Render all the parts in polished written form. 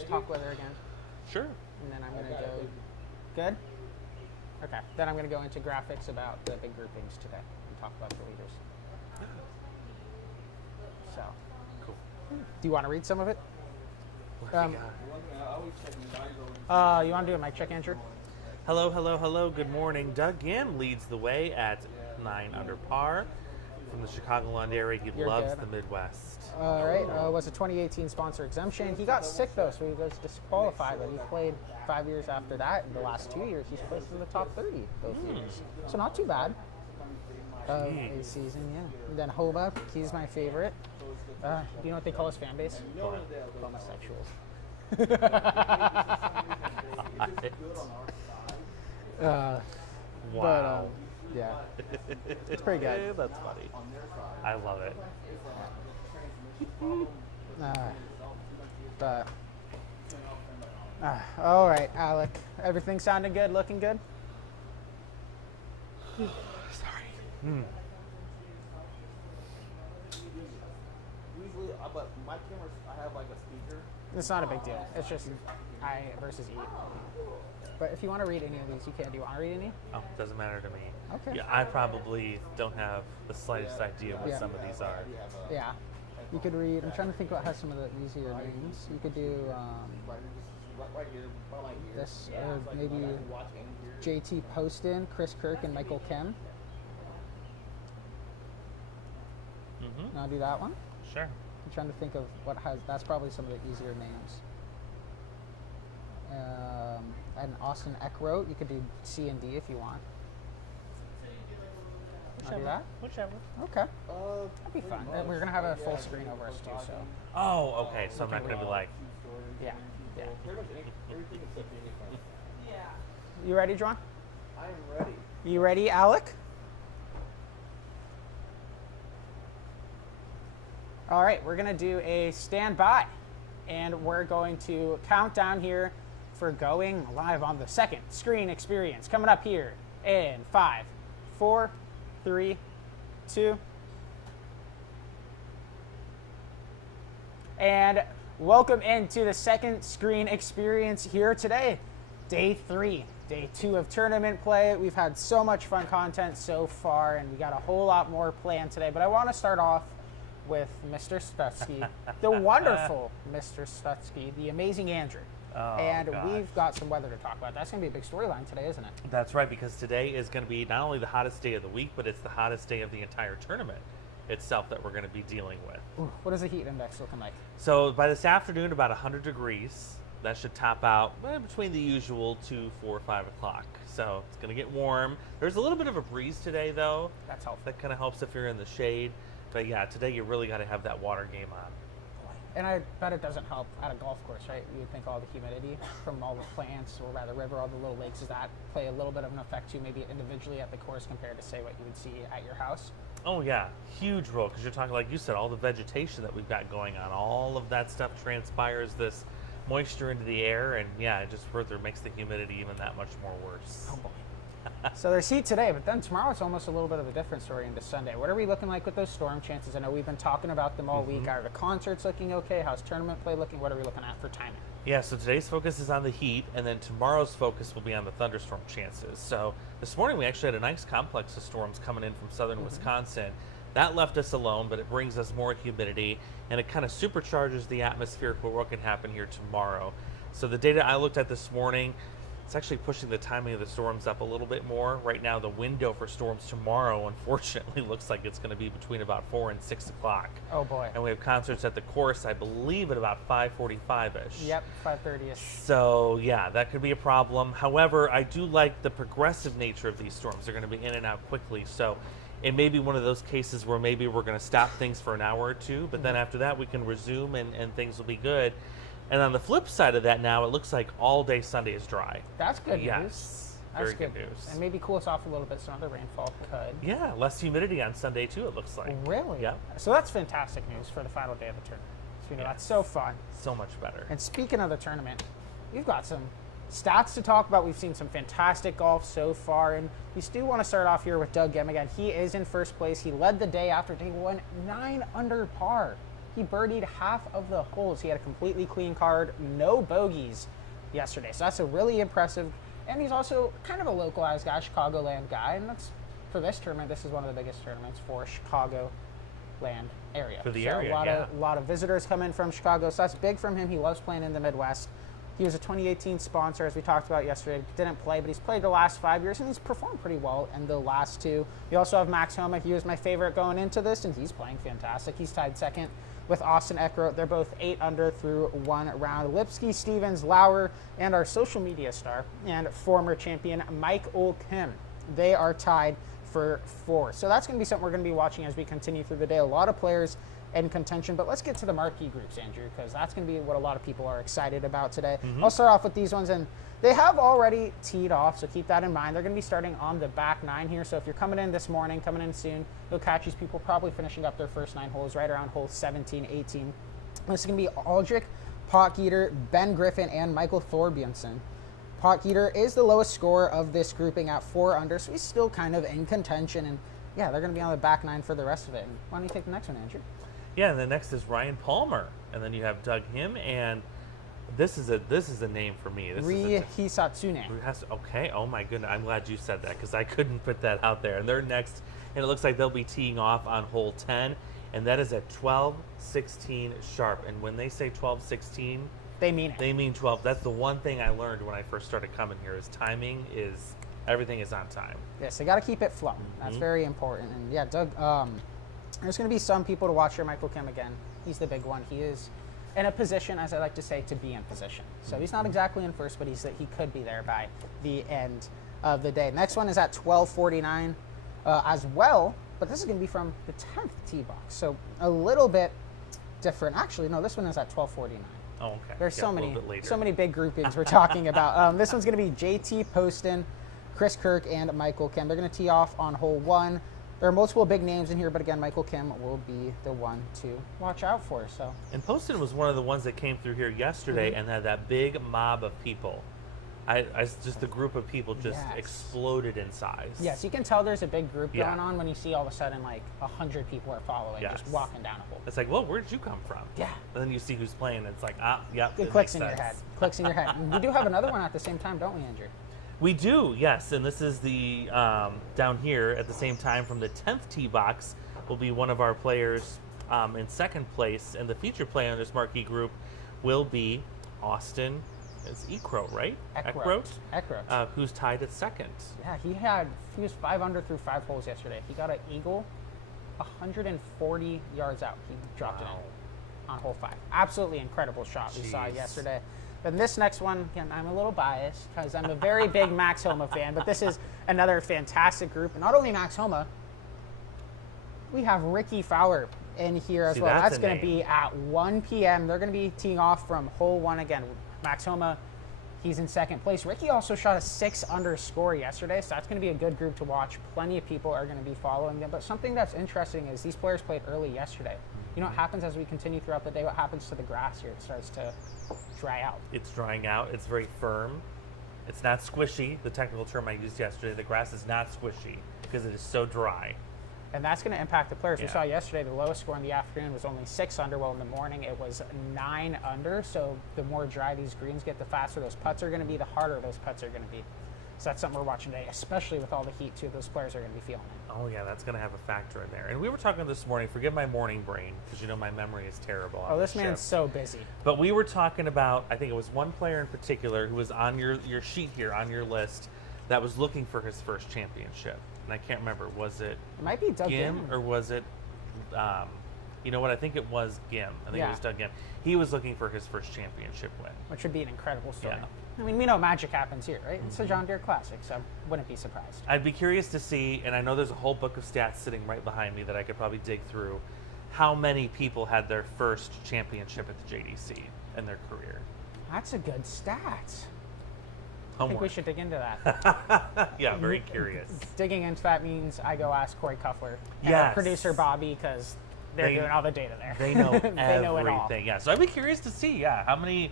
just talk weather again. Sure. And then I'm going to go. Good? Okay. Then I'm going to go into graphics about the big groupings today and talk about the leaders. So. Cool. Do you want to read some of it? What have we got? You want to do a mic check, Andrew? Hello, hello, hello. Good morning. Doug Ginn leads the way at 9 under par from the Chicagoland area. He loves the Midwest. All right. Was a 2018 sponsor exemption. He got sick though, so he was disqualified. But he played 5 years after that. In the last 2 years, he's placed in the top 30 both years. So not too bad. A season, yeah. And then Hoba, he's my favorite. Do you know what they call his fan base? Homosexuals. Wow. But, yeah, it's pretty good. That's funny. I love it. All right, Alec. Everything sounding good, looking good? Sorry. Usually, but my cameras, I have like a speaker. It's not a big deal. It's just I versus E. But if you want to read any of these, you can. Do you want to read any? Oh, doesn't matter to me. Okay. Yeah, I probably don't have the slightest idea what some of these are. Yeah. You could read. I'm trying to think what has some of the easier names. You could do this, or maybe JT Poston, Chris Kirk, and Michael Kim. Mm-hmm. I'll do that one. Sure. I'm trying to think of what has. That's probably some of the easier names. And Austin Eckroat. You could do C and D if you want. I'll do that? Whichever. Okay. That'd be fun. We're going to have a full screen over us too, so. Oh, okay. So I'm not going to be like. Yeah. Yeah. Pretty much everything except anything. You ready, John? I am ready. You ready, Alec? All right, we're going to do a standby, and we're going to count down here for going live on the second screen experience. Coming up here in 5, 4, 3, 2. And welcome into the second screen experience here today. Day 3, day 2 of tournament play. We've had so much fun content so far, and we got a whole lot more planned today. But I want to start off with Mr. Stutsky, the wonderful Mr. Stutsky, the amazing Andrew. Oh, and gosh. We've got some weather to talk about. That's going to be a big storyline today, isn't it? That's right, because today is going to be not only the hottest day of the week, but it's the hottest day of the entire tournament itself that we're going to be dealing with. Ooh, what is the heat index looking like? So by this afternoon, about 100 degrees. That should top out between the usual 2, 4, 5 o'clock. So it's going to get warm. There's a little bit of a breeze today, though. That's helpful. That kind of helps if you're in the shade. But yeah, today you really got to have that water game on. And I bet it doesn't help at a golf course, right? You would think all the humidity from all the plants, or rather river, all the little lakes, does that play a little bit of an effect too, maybe individually at the course compared to, say, what you would see at your house? Oh yeah, huge role, because you're talking, like you said, all the vegetation that we've got going on, all of that stuff transpires this moisture into the air, and yeah, it just further makes the humidity even that much more worse. Oh boy. So there's heat today, but then tomorrow it's almost a little bit of a different story into Sunday. What are we looking like with those storm chances? I know we've been talking about them all week. Are the concerts looking okay? How's tournament play looking? What are we looking at for timing? Yeah, so today's focus is on the heat, and then tomorrow's focus will be on the thunderstorm chances. So this morning we actually had a nice complex of storms coming in from southern Wisconsin. That left us alone, but it brings us more humidity, and it kind of supercharges the atmosphere for what can happen here tomorrow. So the data I looked at this morning, it's actually pushing the timing of the storms up a little bit more. Right now, the window for storms tomorrow, unfortunately, looks like it's going to be between about 4 and 6 o'clock. Oh boy. And we have concerts at the course, I believe, at about 5:45-ish. Yep, 5:30ish. So yeah, that could be a problem. However, I do like the progressive nature of these storms. They're going to be in and out quickly. So it may be one of those cases where maybe we're going to stop things for an hour or two, but then after that we can resume and things will be good. And on the flip side of that now, it looks like all day Sunday is dry. That's good news. Yes, That's very good news. And maybe cool us off a little bit, some other rainfall could. Yeah, less humidity on Sunday too, it looks like. Really? Yeah. So that's fantastic news for the final day of the tournament. So, that's so fun. So much better. And speaking of the tournament, we've got some stats to talk about. We've seen some fantastic golf so far, and we do want to start off here with Doug Ginn. Again, he is in first place. He led the day after day 1, 9 under par. he birdied half of the holes. He had a completely clean card, no bogeys yesterday. So that's a really impressive. And he's also kind of a localized guy, Chicagoland guy. And that's, for this tournament, this is one of the biggest tournaments for Chicagoland area. For the so area, a lot of visitors come in from Chicago. So that's big from him. He loves playing in the Midwest. He was a 2018 sponsor, as we talked about yesterday. Didn't play, but he's played the last 5 years, and he's performed pretty well in the last 2. We also have Max Homa. He was my favorite going into this, and he's playing fantastic. He's tied second with Austin Eckroat. They're both 8 under through 1 round. Lipsky, Stevens, Lauer, and our social media star and former champion Michael Kim. They are tied for 4. So that's going to be something we're going to be watching as we continue through the day. A lot of players in contention, but let's get to the marquee groups, Andrew, because that's going to be what a lot of people are excited about today. I'll start off with these ones, and they have already teed off, so keep that in mind. They're going to be starting on the back 9 here, so if you're coming in this morning, coming in soon, you'll catch these people probably finishing up their first 9 holes right around hole 17, 18. This is going to be Aldrich, Potgieter, Ben Griffin, and Michael Thorbjornsen. Potgieter is the lowest scorer of this grouping at 4 under, so he's still kind of in contention, and yeah, they're going to be on the back 9 for the rest of it. And why don't you take the next one, Andrew? Yeah, and the next is Ryan Palmer, and then you have Doug Him, and this is a name for me. This Ri Hisatsune. Okay. Oh my goodness, I'm glad you said that because I couldn't put that out there. And they're next, and it looks like they'll be teeing off on hole 10, and that is at 12:16 sharp. And when they say 12:16, They mean it. they mean 12. That's the one thing I learned when I first started coming here is timing is everything is on time. Yes, they got to keep it flowing. That's very important. And yeah, Doug, there's going to be some people to watch here. Michael Kim again. He's the big one. He is in a position, as I like to say, to be in position. So he's not exactly in first, but he could be there by the end of the day. Next one is at 12:49 as well, but this is going to be from the 10th tee box. So a little bit different. Actually, no, this one is at 12:49. Oh, okay. There's Yeah, so a little many, bit later. so many big groupings we're talking about. This one's going to be JT Poston, Chris Kirk, and Michael Kim. They're going to tee off on hole 1. There are multiple big names in here, but again, Michael Kim will be the one to watch out for. So, And Poston was one of the ones that came through here yesterday and had that big mob of people. Just the group of people just Yes. exploded in size. yes, you can tell there's a big group Yeah. going on when you see all of a sudden like 100 people are following, Yes. just walking down a hole. It's like, well, where did you come from? Yeah. And then you see who's playing. And it's like, yep. It it clicks makes in your head. sense. Clicks in your head. And we do have another one at the same time, don't we, Andrew? We do, yes. And this is the down here at the same time from the 10th tee box will be one of our players in second place. And the feature player in this marquee group will be Austin. It's Eckroat, right? Eckroat. Who's tied at second. Yeah, he was 5 under through 5 holes yesterday. He got an eagle 140 yards out. He dropped it in on hole 5. Absolutely incredible shot we saw Jeez. yesterday. But this next one, again, I'm a little biased because I'm a very big Max Homa fan, but this is another fantastic group. And not only Max Homa, we have Ricky Fowler in here as See, well. that's That's a going to name. be at 1 p.m. They're going to be teeing off from hole 1 again. Max Homa, he's in second place. Ricky also shot a 6 under score yesterday, so that's going to be a good group to watch. Plenty of people are going to be following them. But something that's interesting is these players played early yesterday. You know what happens as we continue throughout the day? What happens to the grass here? It starts to dry out. It's drying out. It's very firm. It's not squishy. The technical term I used yesterday. The grass is not squishy because it is so dry. And that's going to impact the players. We Yeah. saw yesterday the lowest score in the afternoon was only 6 under. Well, in the morning it was 9 under. So the more dry these greens get, the faster those putts are going to be, the harder those putts are going to be. So that's something we're watching today, especially with all the heat, too. Those players are going to be feeling it. Oh, yeah, that's going to have a factor in there. And we were talking this morning. Forgive my morning brain because, you know, my memory is terrible. Oh, on this shift. man's so busy. But we were talking about, I think it was one player in particular who was on your sheet here, on your list, that was looking for his first championship. And I can't remember, was it It might be Doug Gim Gim. or was it, you know what, I think it was Gim. I think Yeah. it was Doug Gim. He was looking for his first championship win. Which would be an incredible story. Yeah. I mean, we know magic happens here, right? It's a John Deere Classic, so wouldn't be surprised. I'd be curious to see, and I know there's a whole book of stats sitting right behind me that I could probably dig through, how many people had their first championship at the JDC in their career. That's a good stat. I think we Homework. should dig into that. Yeah, very curious. Digging into that means I go ask Corey Kuffler and Yes. our producer Bobby because they're They- doing all the data there. They know They know it all. everything. Yeah, so I'd be curious to see, how many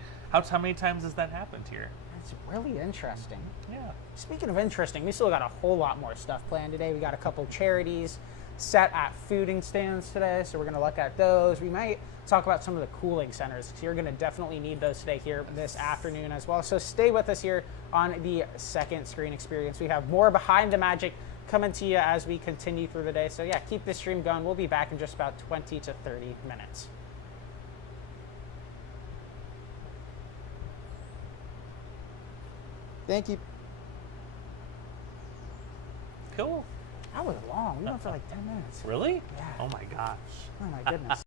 times has that happened here? It's really interesting. Yeah. Speaking of interesting, we still got a whole lot more stuff planned today. We got a couple charities set at fooding stands today, so we're going to look at those. We might talk about some of the cooling centers, because you're going to definitely need those today here this afternoon as well. So stay with us here on the second screen experience. We have more Behind the Magic coming to you as we continue through the day. So yeah, keep this stream going. We'll be back in just about 20 to 30 minutes. Thank you. Cool. That was long. We went for like 10 minutes. Really? Yeah. Oh my gosh. Oh my goodness.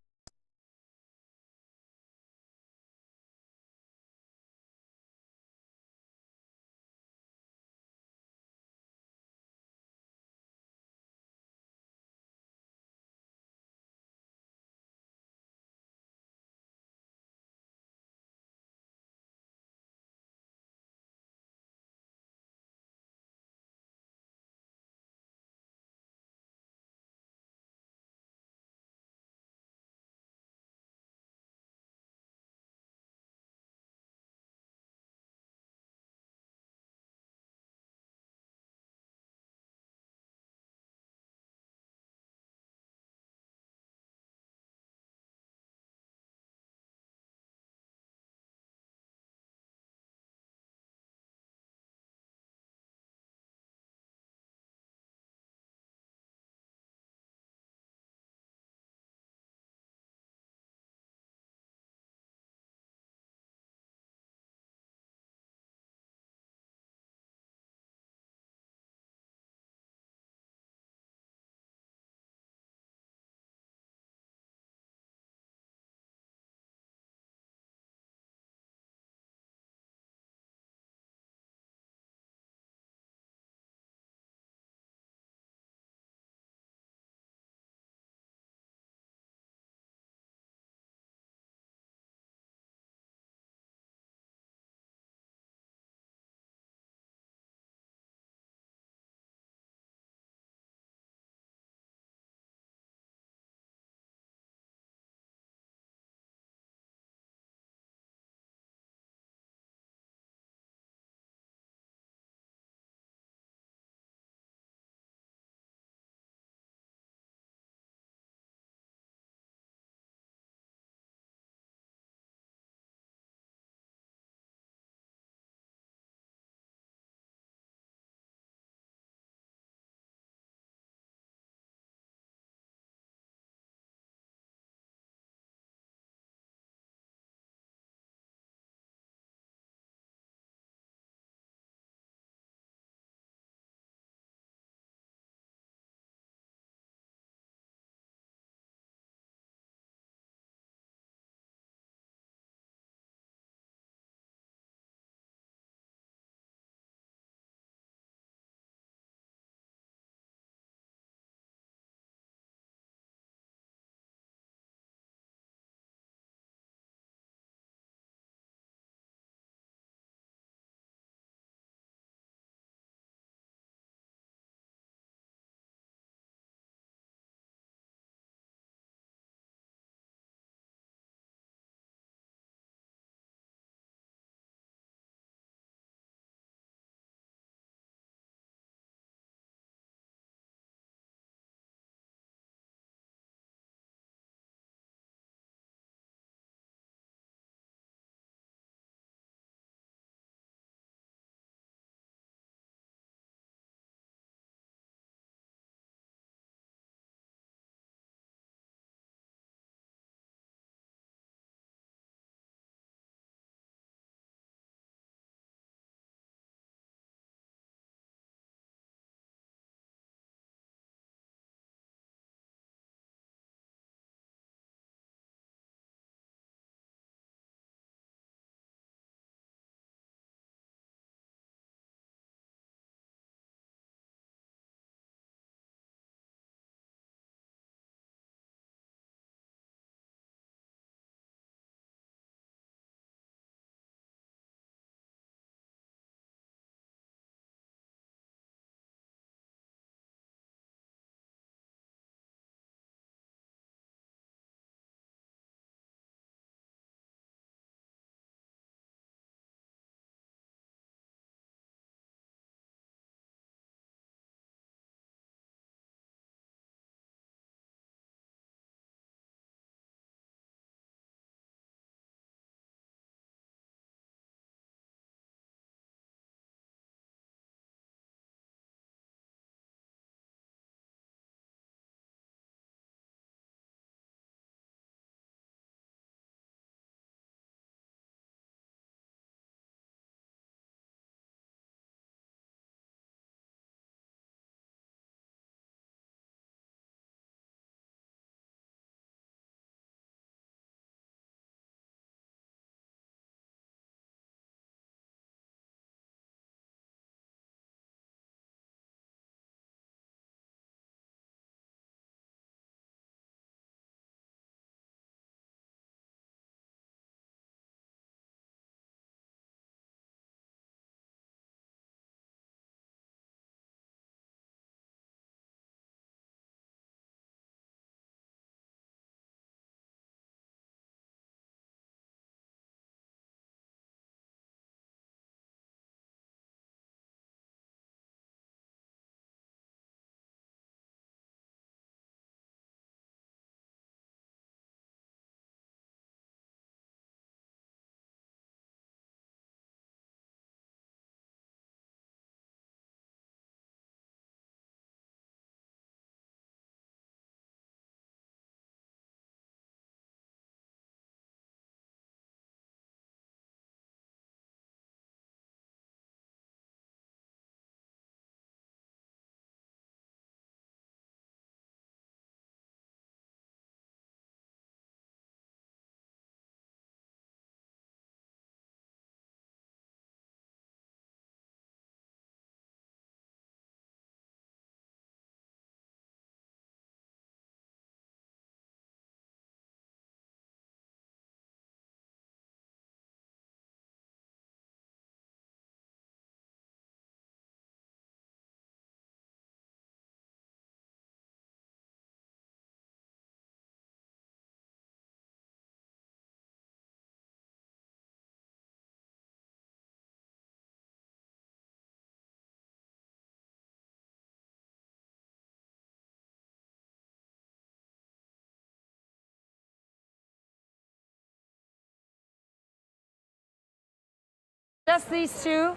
Just these two.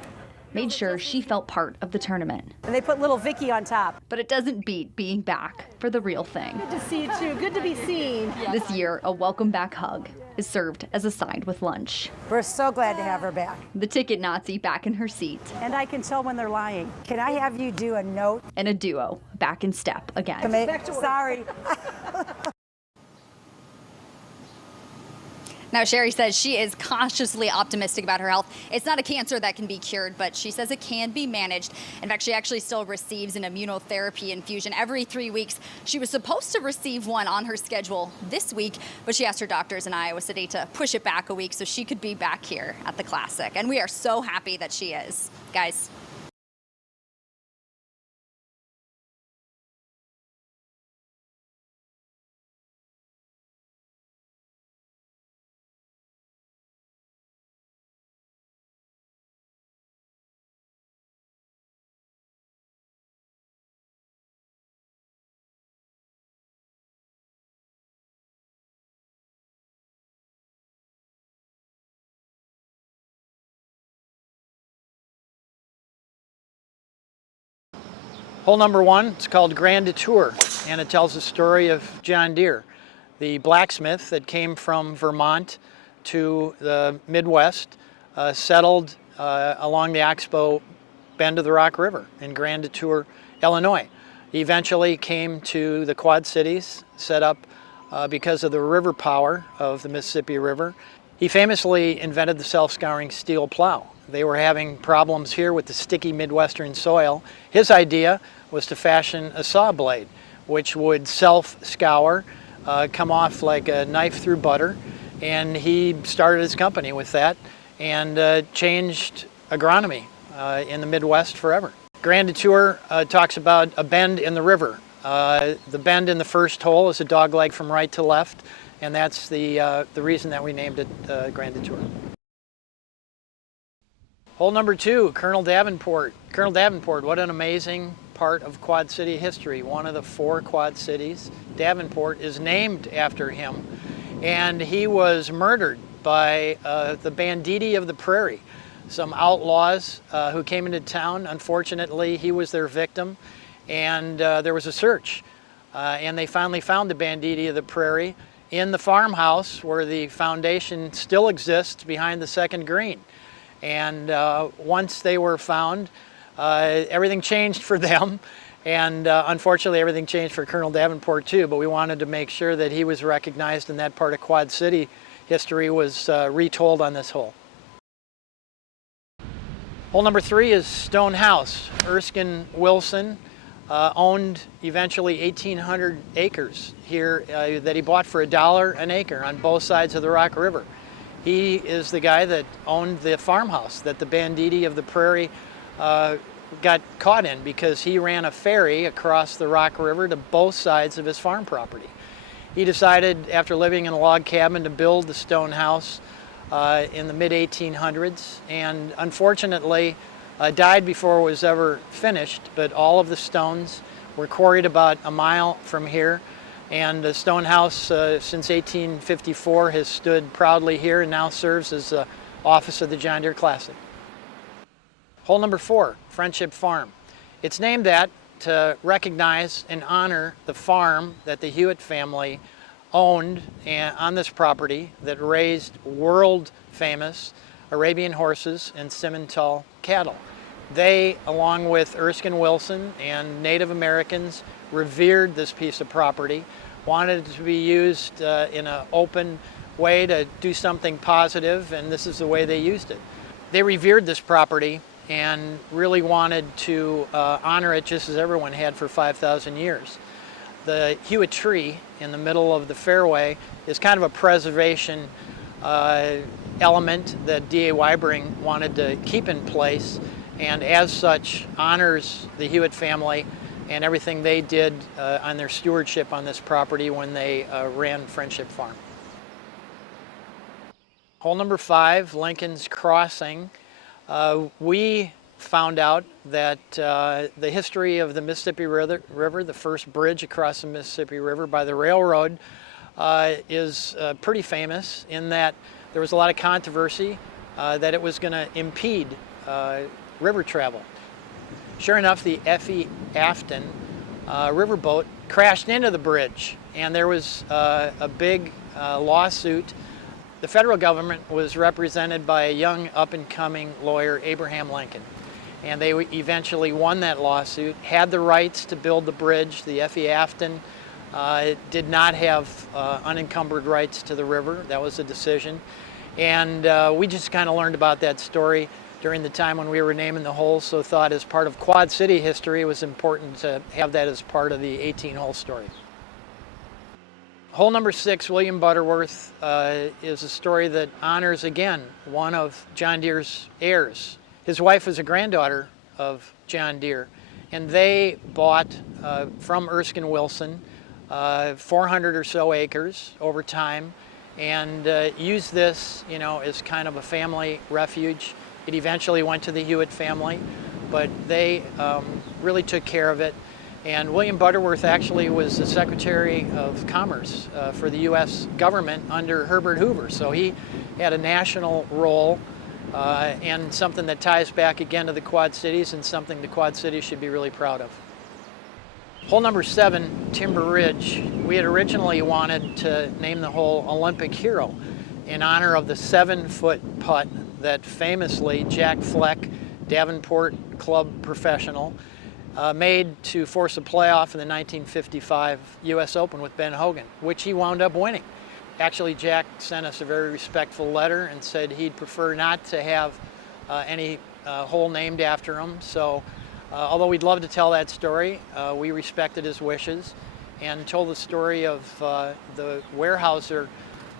Made sure she felt part of the tournament. And they put little Vicky on top. But it doesn't beat being back for the real thing. Good to see you too. Good to be seen. This year, a welcome back hug is served as a side with lunch. We're so glad to have her back. The ticket Nazi back in her seat. And I can tell when they're lying. Can I have you do a note? And a duo back in step again. Sorry. Now, Sherry says she is cautiously optimistic about her health. It's not a cancer that can be cured, but she says it can be managed. In fact, she actually still receives an immunotherapy infusion every 3 weeks. She was supposed to receive one on her schedule this week, but she asked her doctors in Iowa City to push it back a week so she could be back here at the Classic. And we are so happy that she is. Guys. Hole number one, it's called Grand Detour, and it tells the story of John Deere, the blacksmith that came from Vermont to the Midwest, settled along the Oxbow bend of the Rock River in Grand Detour, Illinois. He eventually came to the Quad Cities, set up because of the river power of the Mississippi River. He famously invented the self-scouring steel plow. They were having problems here with the sticky Midwestern soil. His idea was to fashion a saw blade, which would self-scour, come off like a knife through butter, and he started his company with that and changed agronomy in the Midwest forever. Grand Detour talks about a bend in the river. The bend in the first hole is a dogleg from right to left, and that's the reason that we named it Grand Detour. Hole number two, Colonel Davenport. Colonel Davenport, what an amazing part of Quad City history. One of the 4 Quad Cities. Davenport is named after him, and he was murdered by the banditti of the prairie, some outlaws who came into town. Unfortunately, he was their victim, and there was a search, and they finally found the banditti of the prairie in the farmhouse where the foundation still exists behind the second green. And once they were found, everything changed for them, and unfortunately everything changed for Colonel Davenport too, but we wanted to make sure that he was recognized and that part of Quad City history was retold on this hole. Hole number 3 is Stone House. Erskine Wilson owned eventually 1,800 acres here that he bought for $1 an acre on both sides of the Rock River. He is the guy that owned the farmhouse that the banditti of the prairie got caught in because he ran a ferry across the Rock River to both sides of his farm property. He decided, after living in a log cabin, to build the stone house in the mid-1800s, and unfortunately died before it was ever finished, but all of the stones were quarried about a mile from here. And the stone house, since 1854, has stood proudly here and now serves as the office of the John Deere Classic. Hole number 4, Friendship Farm. It's named that to recognize and honor the farm that the Hewitt family owned on this property that raised world-famous Arabian horses and Simmental cattle. They, along with Erskine Wilson and Native Americans, revered this piece of property, wanted it to be used in an open way to do something positive, and this is the way they used it. They revered this property and really wanted to honor it just as everyone had for 5,000 years. The Hewitt tree in the middle of the fairway is kind of a preservation element that D.A. Weibring wanted to keep in place, and as such honors the Hewitt family and everything they did on their stewardship on this property when they ran Friendship Farm. Hole number 5, Lincoln's Crossing. We found out that the history of the Mississippi River, the first bridge across the Mississippi River by the railroad, is pretty famous in that there was a lot of controversy that it was going to impede river travel. Sure enough, the F.E. Afton riverboat crashed into the bridge, and there was a big lawsuit. The federal government was represented by a young up-and-coming lawyer, Abraham Lincoln, and they eventually won that lawsuit, had the rights to build the bridge. The F.E. Afton did not have unencumbered rights to the river. That was a decision. And we just kind of learned about that story during the time when we were naming the holes, so thought as part of Quad City history it was important to have that as part of the 18-hole story. Hole number 6, William Butterworth, is a story that honors, again, one of John Deere's heirs. His wife was a granddaughter of John Deere, and they bought from Erskine Wilson 400 or so acres over time, and used this, as kind of a family refuge. It eventually went to the Hewitt family, but they really took care of it. And William Butterworth actually was the Secretary of Commerce for the U.S. government under Herbert Hoover. So he had a national role and something that ties back again to the Quad Cities, and something the Quad Cities should be really proud of. Hole number 7, Timber Ridge. We had originally wanted to name the hole Olympic Hero in honor of the 7-foot putt that famously Jack Fleck, Davenport Club professional, made to force a playoff in the 1955 U.S. Open with Ben Hogan, which he wound up winning. Actually, Jack sent us a very respectful letter and said he'd prefer not to have any hole named after him. So although we'd love to tell that story, we respected his wishes and told the story of the Weyerhaeuser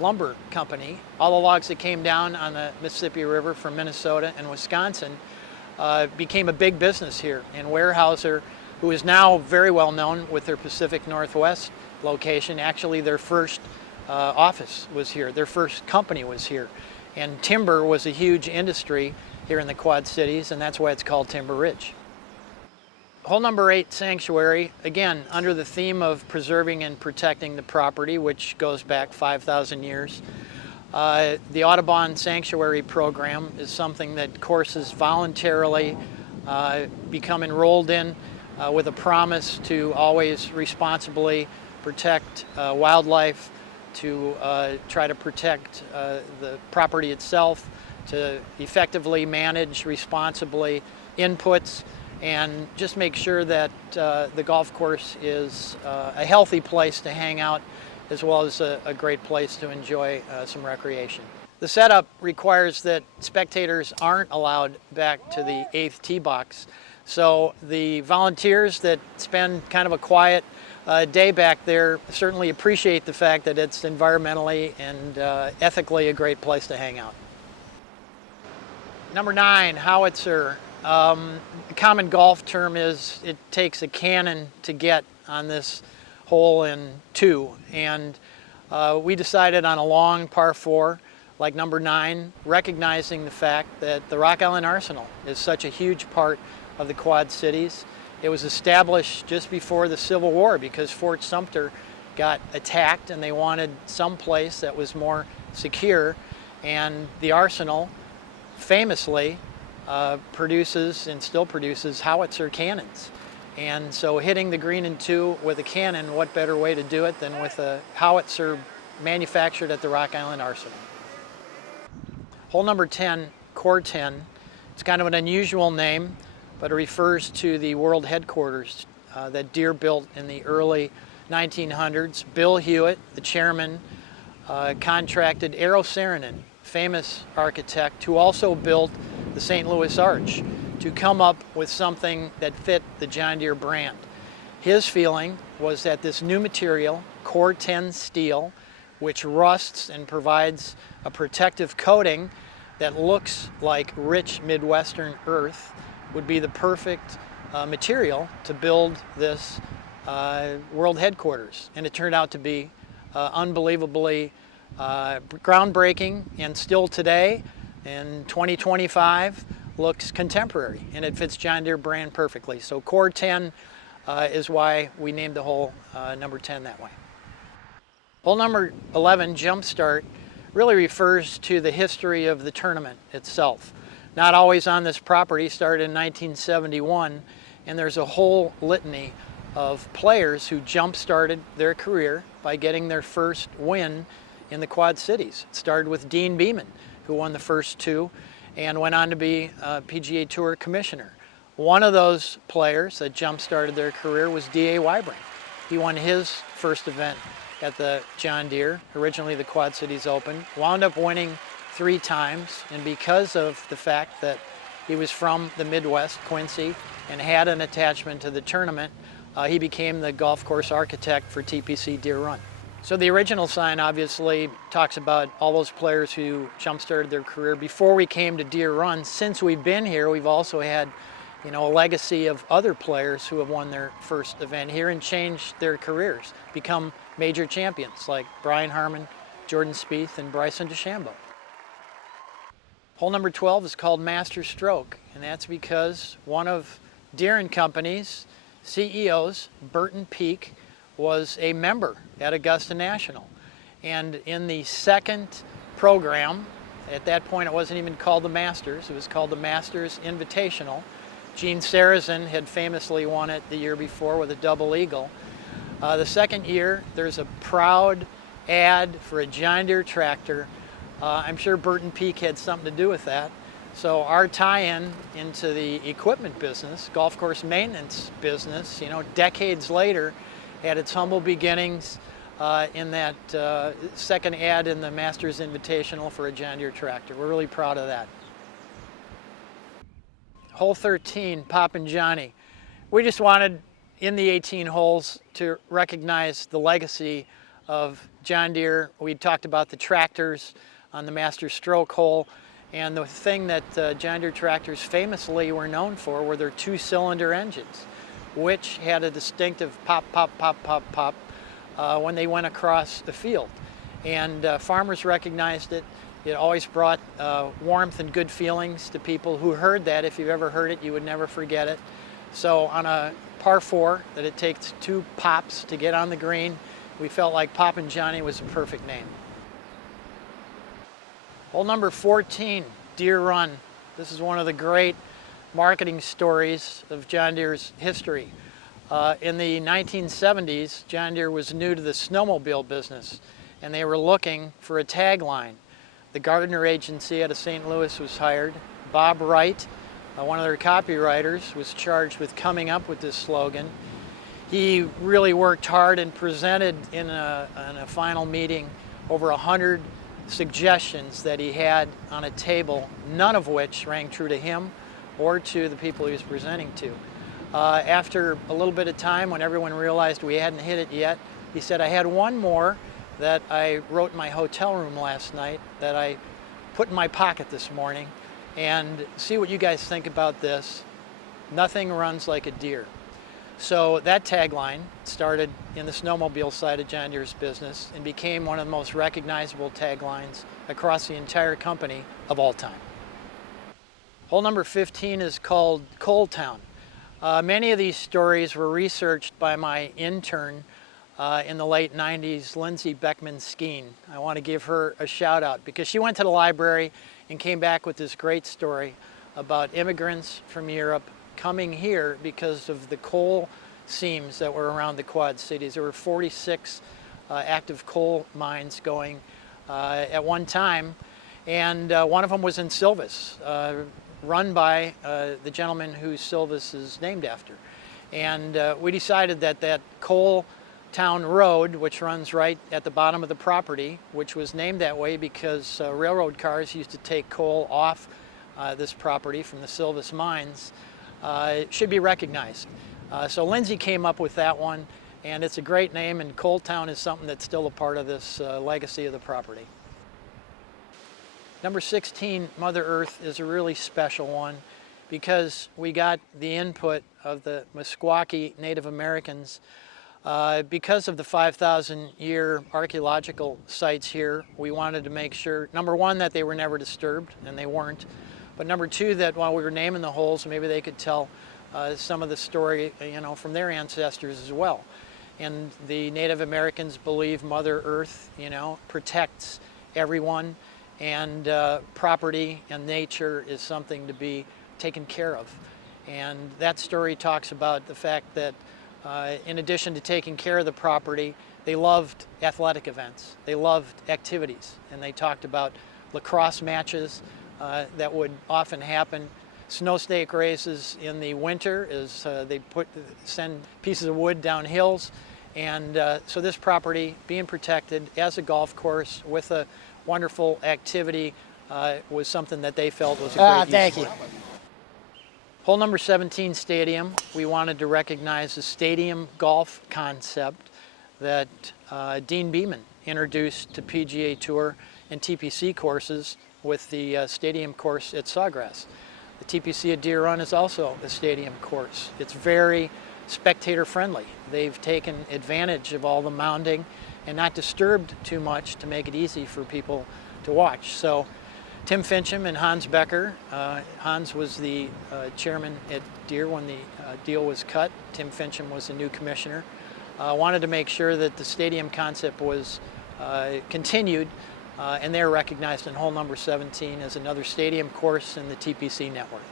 Lumber Company. All the logs that came down on the Mississippi River from Minnesota and Wisconsin became a big business here. And Weyerhaeuser, who is now very well known with their Pacific Northwest location, actually their first office was here, their first company was here. And timber was a huge industry here in the Quad Cities, and that's why it's called Timber Ridge. Hole number 8, Sanctuary, again, under the theme of preserving and protecting the property, which goes back 5,000 years. The Audubon Sanctuary program is something that courses voluntarily become enrolled in with a promise to always responsibly protect wildlife, to try to protect the property itself, to effectively manage responsibly inputs, and just make sure that the golf course is a healthy place to hang out, as well as a great place to enjoy some recreation. The setup requires that spectators aren't allowed back to the 8th tee box. So the volunteers that spend kind of a quiet day back there certainly appreciate the fact that it's environmentally and ethically a great place to hang out. Number 9, howitzer. The common golf term is it takes a cannon to get on this hole in 2, and we decided on a long par 4 like number 9, recognizing the fact that the Rock Island Arsenal is such a huge part of the Quad Cities. It was established just before the Civil War because Fort Sumter got attacked and they wanted some place that was more secure, and the Arsenal famously produces and still produces howitzer cannons. And so hitting the green in 2 with a cannon, what better way to do it than with a howitzer manufactured at the Rock Island Arsenal. Hole number 10, Core 10. It's kind of an unusual name, but it refers to the world headquarters that Deere built in the early 1900s. Bill Hewitt, the chairman, contracted Eero Saarinen, famous architect, who also built the St. Louis Arch, to come up with something that fit the John Deere brand. His feeling was that this new material, Core 10 steel, which rusts and provides a protective coating that looks like rich Midwestern earth, would be the perfect material to build this world headquarters. And it turned out to be unbelievably groundbreaking, and still today, in 2025, looks contemporary, and it fits John Deere brand perfectly. So Core 10 is why we named the hole number 10 that way. Hole number 11, Jumpstart, really refers to the history of the tournament itself. Not always on this property, started in 1971, and there's a whole litany of players who jump-started their career by getting their first win in the Quad Cities. It started with Dean Beeman, who won the first two and went on to be a PGA Tour commissioner. One of those players that jump-started their career was D.A. Wybring. He won his first event at the John Deere, originally the Quad Cities Open, wound up winning 3 times, and because of the fact that he was from the Midwest, Quincy, and had an attachment to the tournament, he became the golf course architect for TPC Deere Run. So the original sign obviously talks about all those players who jump-started their career before we came to Deere Run. Since we've been here, we've also had, you know, a legacy of other players who have won their first event here and changed their careers, become major champions like Brian Harmon, Jordan Spieth, and Bryson DeChambeau. Hole number 12 is called Master Stroke, and that's because one of Deere & Company's CEOs, Burton Peak, was a member at Augusta National. And in the second program, at that point it wasn't even called the Masters, it was called the Masters Invitational. Gene Sarazen had famously won it the year before with a double eagle. The second year, there's a proud ad for a John Deere tractor. I'm sure Burton Peak had something to do with that. So our tie-in into the equipment business, golf course maintenance business, you know, decades later, had its humble beginnings in that second ad in the Masters Invitational for a John Deere tractor. We're really proud of that. Hole 13, Poppin' Johnny. We just wanted, in the 18 holes, to recognize the legacy of John Deere. We talked about the tractors on the Master Stroke hole, and the thing that John Deere tractors famously were known for were their 2-cylinder engines, which had a distinctive pop, pop, pop, pop, pop when they went across the field. And farmers recognized it. It always brought warmth and good feelings to people who heard that. If you've ever heard it, you would never forget it. So on a par 4 that it takes 2 pops to get on the green, we felt like Poppin' Johnny was the perfect name. Hole number 14, Deere Run. This is one of the great marketing stories of John Deere's history. In the 1970s, John Deere was new to the snowmobile business, and they were looking for a tagline. The Gardner Agency out of St. Louis was hired. Bob Wright, one of their copywriters, was charged with coming up with this slogan. He really worked hard and presented in a final meeting over 100 suggestions that he had on a table, none of which rang true to him or to the people he was presenting to. After a little bit of time, when everyone realized we hadn't hit it yet, he said, I had one more that I wrote in my hotel room last night that I put in my pocket this morning, and see what you guys think about this. Nothing runs like a deer. So that tagline started in the snowmobile side of John Deere's business and became one of the most recognizable taglines across the entire company of all time. Hole number 15 is called Coal Town. Many of these stories were researched by my intern in the late 90s, Lindsay Beckman-Skeen. I want to give her a shout out because she went to the library and came back with this great story about immigrants from Europe coming here because of the coal seams that were around the Quad Cities. There were 46 active coal mines going at one time, and one of them was in Silvis, run by the gentleman who Silvis is named after. And we decided that that Coal Town Road, which runs right at the bottom of the property, which was named that way because railroad cars used to take coal off this property from the Silvis mines, should be recognized. So Lindsay came up with that one, and it's a great name, and Coal Town is something that's still a part of this legacy of the property. Number 16, Mother Earth, is a really special one because we got the input of the Meskwaki Native Americans. Because of the 5,000-year archaeological sites here, we wanted to make sure, number one, that they were never disturbed, and they weren't. But number two, that while we were naming the holes, maybe they could tell some of the story, you know, from their ancestors as well. And the Native Americans believe Mother Earth, you know, protects everyone, and property and nature is something to be taken care of. And that story talks about the fact that in addition to taking care of the property, they loved athletic events. They loved activities, and they talked about lacrosse matches that would often happen, snow stake races in the winter as they send pieces of wood down hills. And so this property being protected as a golf course with a wonderful activity was something that they felt was a great Thank use you. for it. Hole number 17 Stadium, we wanted to recognize the stadium golf concept that Dean Beeman introduced to PGA Tour and TPC courses with the stadium course at Sawgrass. The TPC at Deere Run is also a stadium course. It's very spectator friendly. They've taken advantage of all the mounding and not disturbed too much to make it easy for people to watch. So Tim Fincham and Hans Becker, Hans was the chairman at Deere when the deal was cut. Tim Fincham was the new commissioner. Wanted to make sure that the stadium concept was continued, and they're recognized in hole number 17 as another stadium course in the TPC network.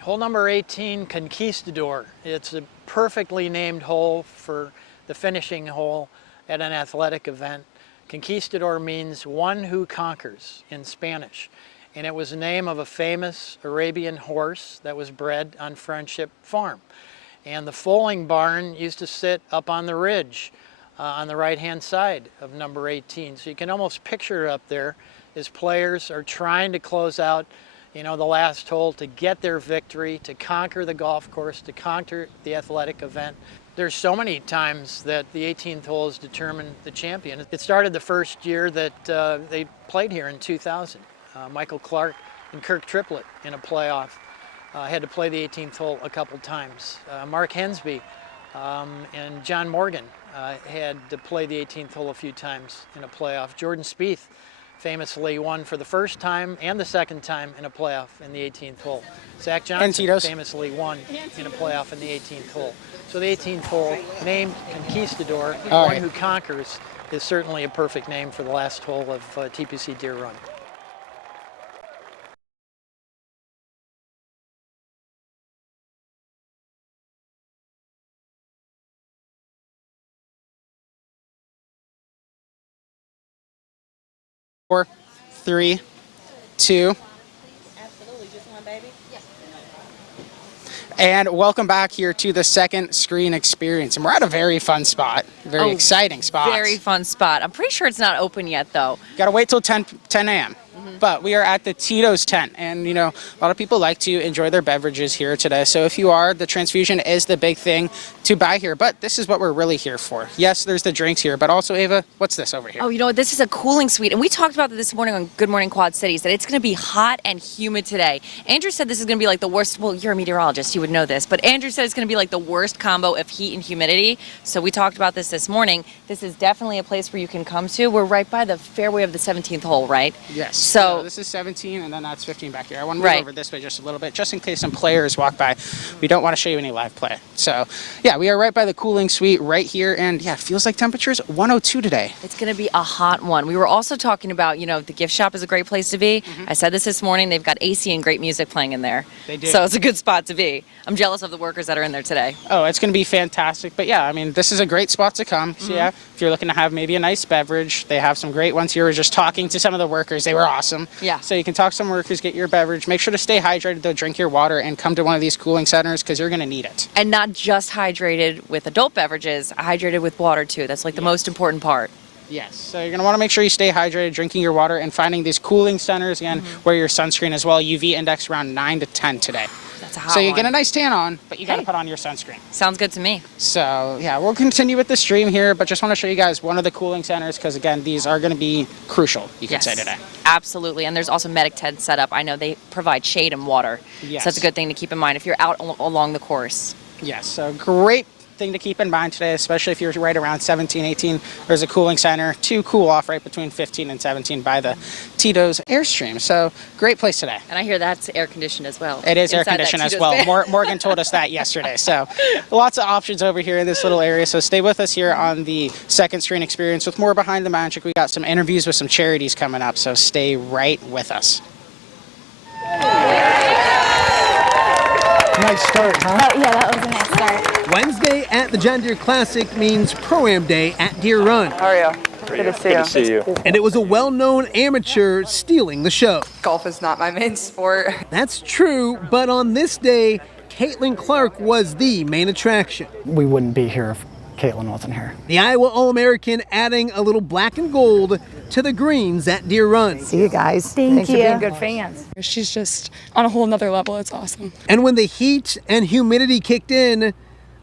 Hole number 18, Conquistador. It's a perfectly named hole for the finishing hole at an athletic event. Conquistador means one who conquers in Spanish, and it was the name of a famous Arabian horse that was bred on Friendship Farm. And the foaling barn used to sit up on the ridge on the right-hand side of number 18. So you can almost picture it up there as players are trying to close out, the last hole to get their victory, to conquer the golf course, to conquer the athletic event. There's so many times that the 18th hole has determined the champion. It started the first year that they played here in 2000. Michael Clark and Kirk Triplett in a playoff had to play the 18th hole a couple times. Mark Hensby and John Morgan had to play the 18th hole a few times in a playoff. Jordan Spieth famously won for the first time and the second time in a playoff in the 18th hole. Zach Johnson famously won in a playoff in the 18th hole. So the 18th hole, named Conquistador, one who conquers, is certainly a perfect name for the last hole of TPC Deere Run. Four, three, two. Absolutely, just one, baby. Yes. And welcome back here to the second screen experience. And we're at a very fun spot, very exciting spot. Very fun spot. I'm pretty sure it's not open yet, though. Got to wait till 10 a.m. But we are at the Tito's tent, and a lot of people like to enjoy their beverages here today. So if you are, the transfusion is the big thing to buy here. But this is what we're really here for. Yes, there's the drinks here, but also, Ava, what's this over here? Oh, this is a cooling suite, and we talked about this morning on Good Morning Quad Cities, that it's going to be hot and humid today. Andrew said this is going to be like the worst. Well, you're a meteorologist, you would know this, but Andrew said it's going to be like the worst combo of heat and humidity. So we talked about this morning. This is definitely a place where you can come to. We're right by the fairway of the 17th hole, right? Yes. So this is 17, and then that's 15 back here. I want to move over this way just a little bit, just in case some players walk by. We don't want to show you any live play. So, yeah, we are right by the cooling suite right here, and yeah, it feels like temperatures 102 today. It's going to be a hot one. We were also talking about, the gift shop is a great place to be. I said this morning. They've got AC and great music playing in there. They do. So it's a good spot to be. I'm jealous of the workers that are in there today. Oh, it's going to be fantastic. But yeah, I mean, this is a great spot to come. So yeah, if you're looking to have maybe a nice beverage, they have some great ones here. We're just talking to some of the workers. They were awesome. Yeah. So you can talk to some workers, get your beverage. Make sure to stay hydrated, though. Drink your water and come to one of these cooling centers because you're going to need it. And not just hydrated with adult beverages, hydrated with water too. That's like the most important part. Yes, so you're going to want to make sure you stay hydrated, drinking your water, and finding these cooling centers. Again, wear your sunscreen as well. UV index around 9 to 10 today. That's a hot So you one. get a nice tan on, but you got to put on your sunscreen. Sounds good to me. So yeah, we'll continue with the stream here, but just want to show you guys one of the cooling centers because again, these are going to be crucial, you could say today. Absolutely, and there's also medic tents set up. I know they provide shade and water. Yes. So that's a good thing to keep in mind if you're out along the course. Yes, so great thing to keep in mind today, especially if you're right around 17, 18. There's a cooling center to cool off right between 15 and 17 by the Tito's Airstream. So great place today. And I hear that's air conditioned as well. It is air inside that conditioned as Tito's well. van. Morgan told us that yesterday. So lots of options over here in this little area. So stay with us here on the second screen experience with more Behind the Magic. We got some interviews with some charities coming up. So stay right with us. Nice start, huh? Oh, yeah, that was a nice start. Wednesday at the John Deere Classic means Pro-Am Day at Deere Run. How are you? Good to see you. And it was a well-known amateur stealing the show. Golf is not my main sport. That's true, but on this day, Caitlin Clark was the main attraction. We wouldn't be here if Caitlin wasn't here. The Iowa All-American adding a little black and gold to the greens at Deere Run. See you guys. Thank you. for being good fans. She's just on a whole nother level. It's awesome. And when the heat and humidity kicked in,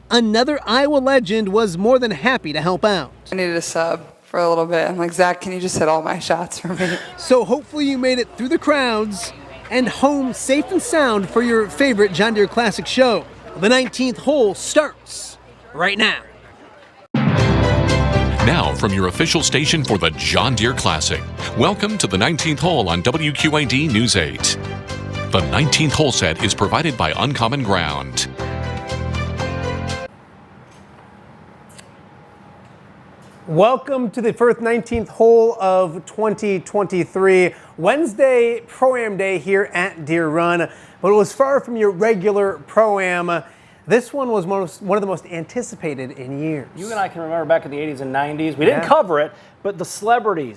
another Iowa legend was more than happy to help out. I needed a sub for a little bit. I'm like, Zach, can you just hit all my shots for me? So hopefully you made it through the crowds and home safe and sound for your favorite John Deere Classic show. The 19th hole starts right now. Now from your official station for the John Deere Classic, welcome to the 19th hole on WQAD News 8. The 19th hole set is provided by Uncommon Ground. Welcome to the first 19th hole of 2023. Wednesday Pro-Am Day here at Deere Run, but it was far from your regular Pro-Am. This one was one of the most anticipated in years. You and I can remember back in the 80s and 90s. We didn't cover it, but the Celebrity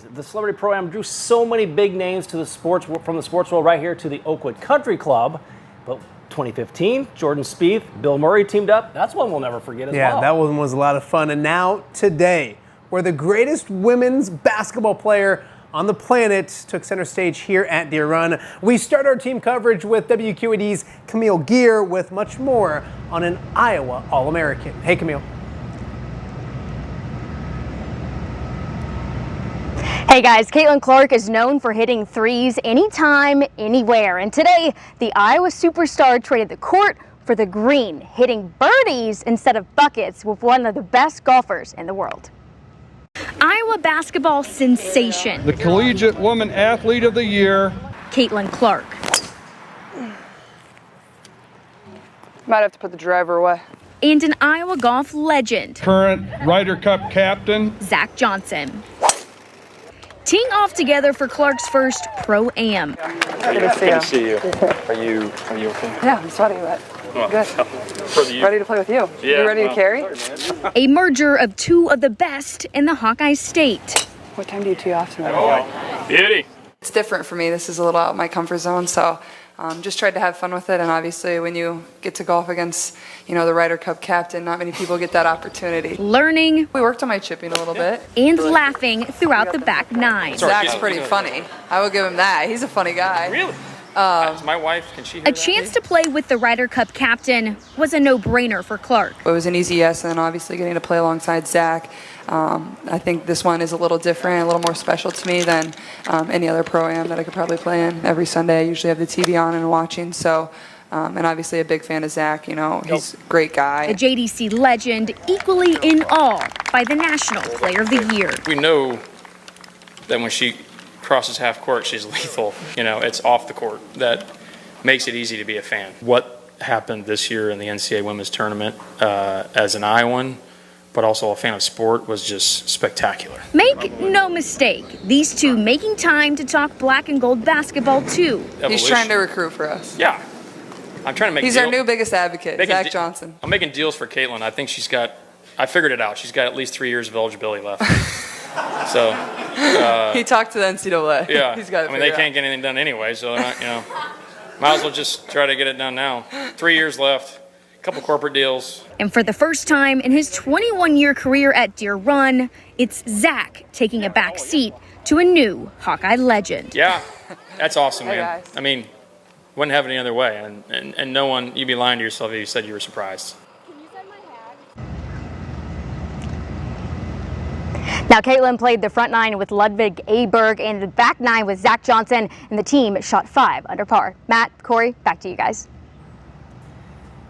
Pro-Am drew so many big names to the sports from the sports world right here to the Oakwood Country Club. But 2015, Jordan Spieth, Bill Murray teamed up. That's one we'll never forget as well. Yeah, that one was a lot of fun. And now today, where the greatest women's basketball player on the planet took center stage here at Deere Run. We start our team coverage with WQAD's Camille Gear with much more on an Iowa All-American. Hey, Camille. Hey guys, Caitlin Clark is known for hitting threes anytime, anywhere. And today, the Iowa superstar traded the court for the green, hitting birdies instead of buckets with one of the best golfers in the world. Iowa basketball sensation. The Collegiate Woman Athlete of the Year, Caitlin Clark. Might have to put the driver away. And an Iowa golf legend, current Ryder Cup captain, Zach Johnson. Teeing off together for Clark's first Pro-Am. Good to see you. Are you okay? Yeah, I'm sweating, but good. Ready to play with you. Yeah, you ready to carry? A merger of two of the best in the Hawkeye State. What time do you tee off tonight? Oh, beauty. It's different for me. This is a little out of my comfort zone, so just tried to have fun with it. And obviously, when you get to golf against, the Ryder Cup captain, not many people get that opportunity. Learning. We worked on my chipping a little bit. And laughing throughout the back nine. Zach's pretty funny. I will give him that. He's a funny guy. Really? My wife, can she hear A chance to play with the Ryder Cup captain was a no-brainer for Clark. It was an easy yes, and then obviously getting to play alongside Zach. I think this one is a little different, a little more special to me than any other Pro-Am that I could probably play in. Every Sunday I usually have the TV on and watching, so, and obviously a big fan of Zach, he's a great guy. A JDC legend, equally in awe by the National Player of the Year. We know that when she crosses half court, she's lethal. It's off the court. That makes it easy to be a fan. What happened this year in the NCAA Women's Tournament as an Iowan, but also a fan of sport, was just spectacular. Make no mistake, these two making time to talk black and gold basketball too. He's trying to recruit for us. Yeah. I'm trying to make He's our new biggest advocate, Zach Johnson. I'm making deals for Caitlin. I think I figured it out. She's got at least 3 years of eligibility left. So he talked to the NCAA. Yeah, He's got it. they can't get anything done anyway, so they're not, might as well just try to get it done now. 3 years left, a couple corporate deals. And for the first time in his 21-year career at Deere Run, it's Zach taking a back seat to a new Hawkeye legend. Yeah, that's awesome, man. Guys. I mean, wouldn't have it any other way, and no one, you'd be lying to yourself if you said you were surprised. Now, Caitlin played the front nine with Ludwig Aberg and the back nine with Zach Johnson, and the team shot 5 under par. Matt, Corey, back to you guys.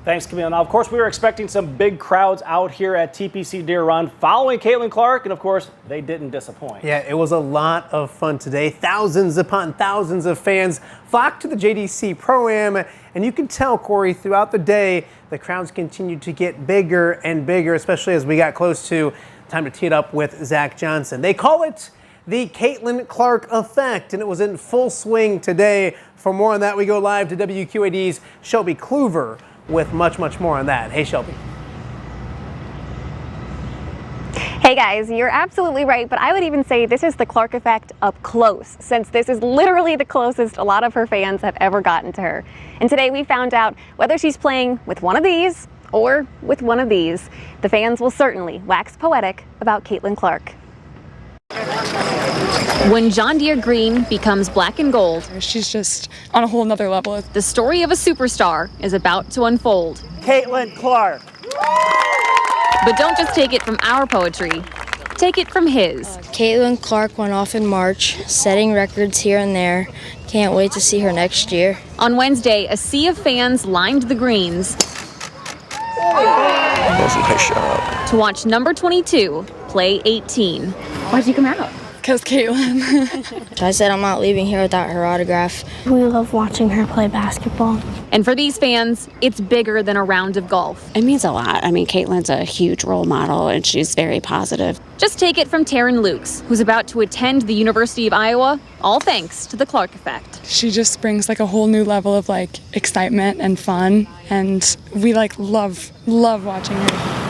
Thanks, Camille. Now, of course, we were expecting some big crowds out here at TPC Deere Run following Caitlin Clark, and of course, they didn't disappoint. Yeah, it was a lot of fun today. Thousands upon thousands of fans flocked to the JDC Pro-Am, and you can tell, Corey, throughout the day, the crowds continued to get bigger and bigger, especially as we got close to time to tee it up with Zach Johnson. They call it the Caitlin Clark effect, and it was in full swing today. For more on that, we go live to WQAD's Shelby Kluver with much, much more on that. Hey, Shelby. Hey guys, you're absolutely right, but I would even say this is the Clark effect up close, since this is literally the closest a lot of her fans have ever gotten to her. And today we found out whether she's playing with one of these or with one of these. The fans will certainly wax poetic about Caitlin Clark. When John Deere green becomes black and gold, she's just on a whole nother level. The story of a superstar is about to unfold. Caitlin Clark. But don't just take it from our poetry, take it from his. Caitlin Clark went off in March, setting records here and there. Can't wait to see her next year. On Wednesday, a sea of fans lined the greens to watch number 22 play 18. Why'd you come out? Because Caitlin. I said I'm not leaving here without her autograph. We love watching her play basketball. And for these fans, it's bigger than a round of golf. It means a lot. I mean, Caitlin's a huge role model, and she's very positive. Just take it from Taryn Lukes, who's about to attend the University of Iowa, all thanks to the Clark effect. She just brings like a whole new level of like excitement and fun, and we like love watching her.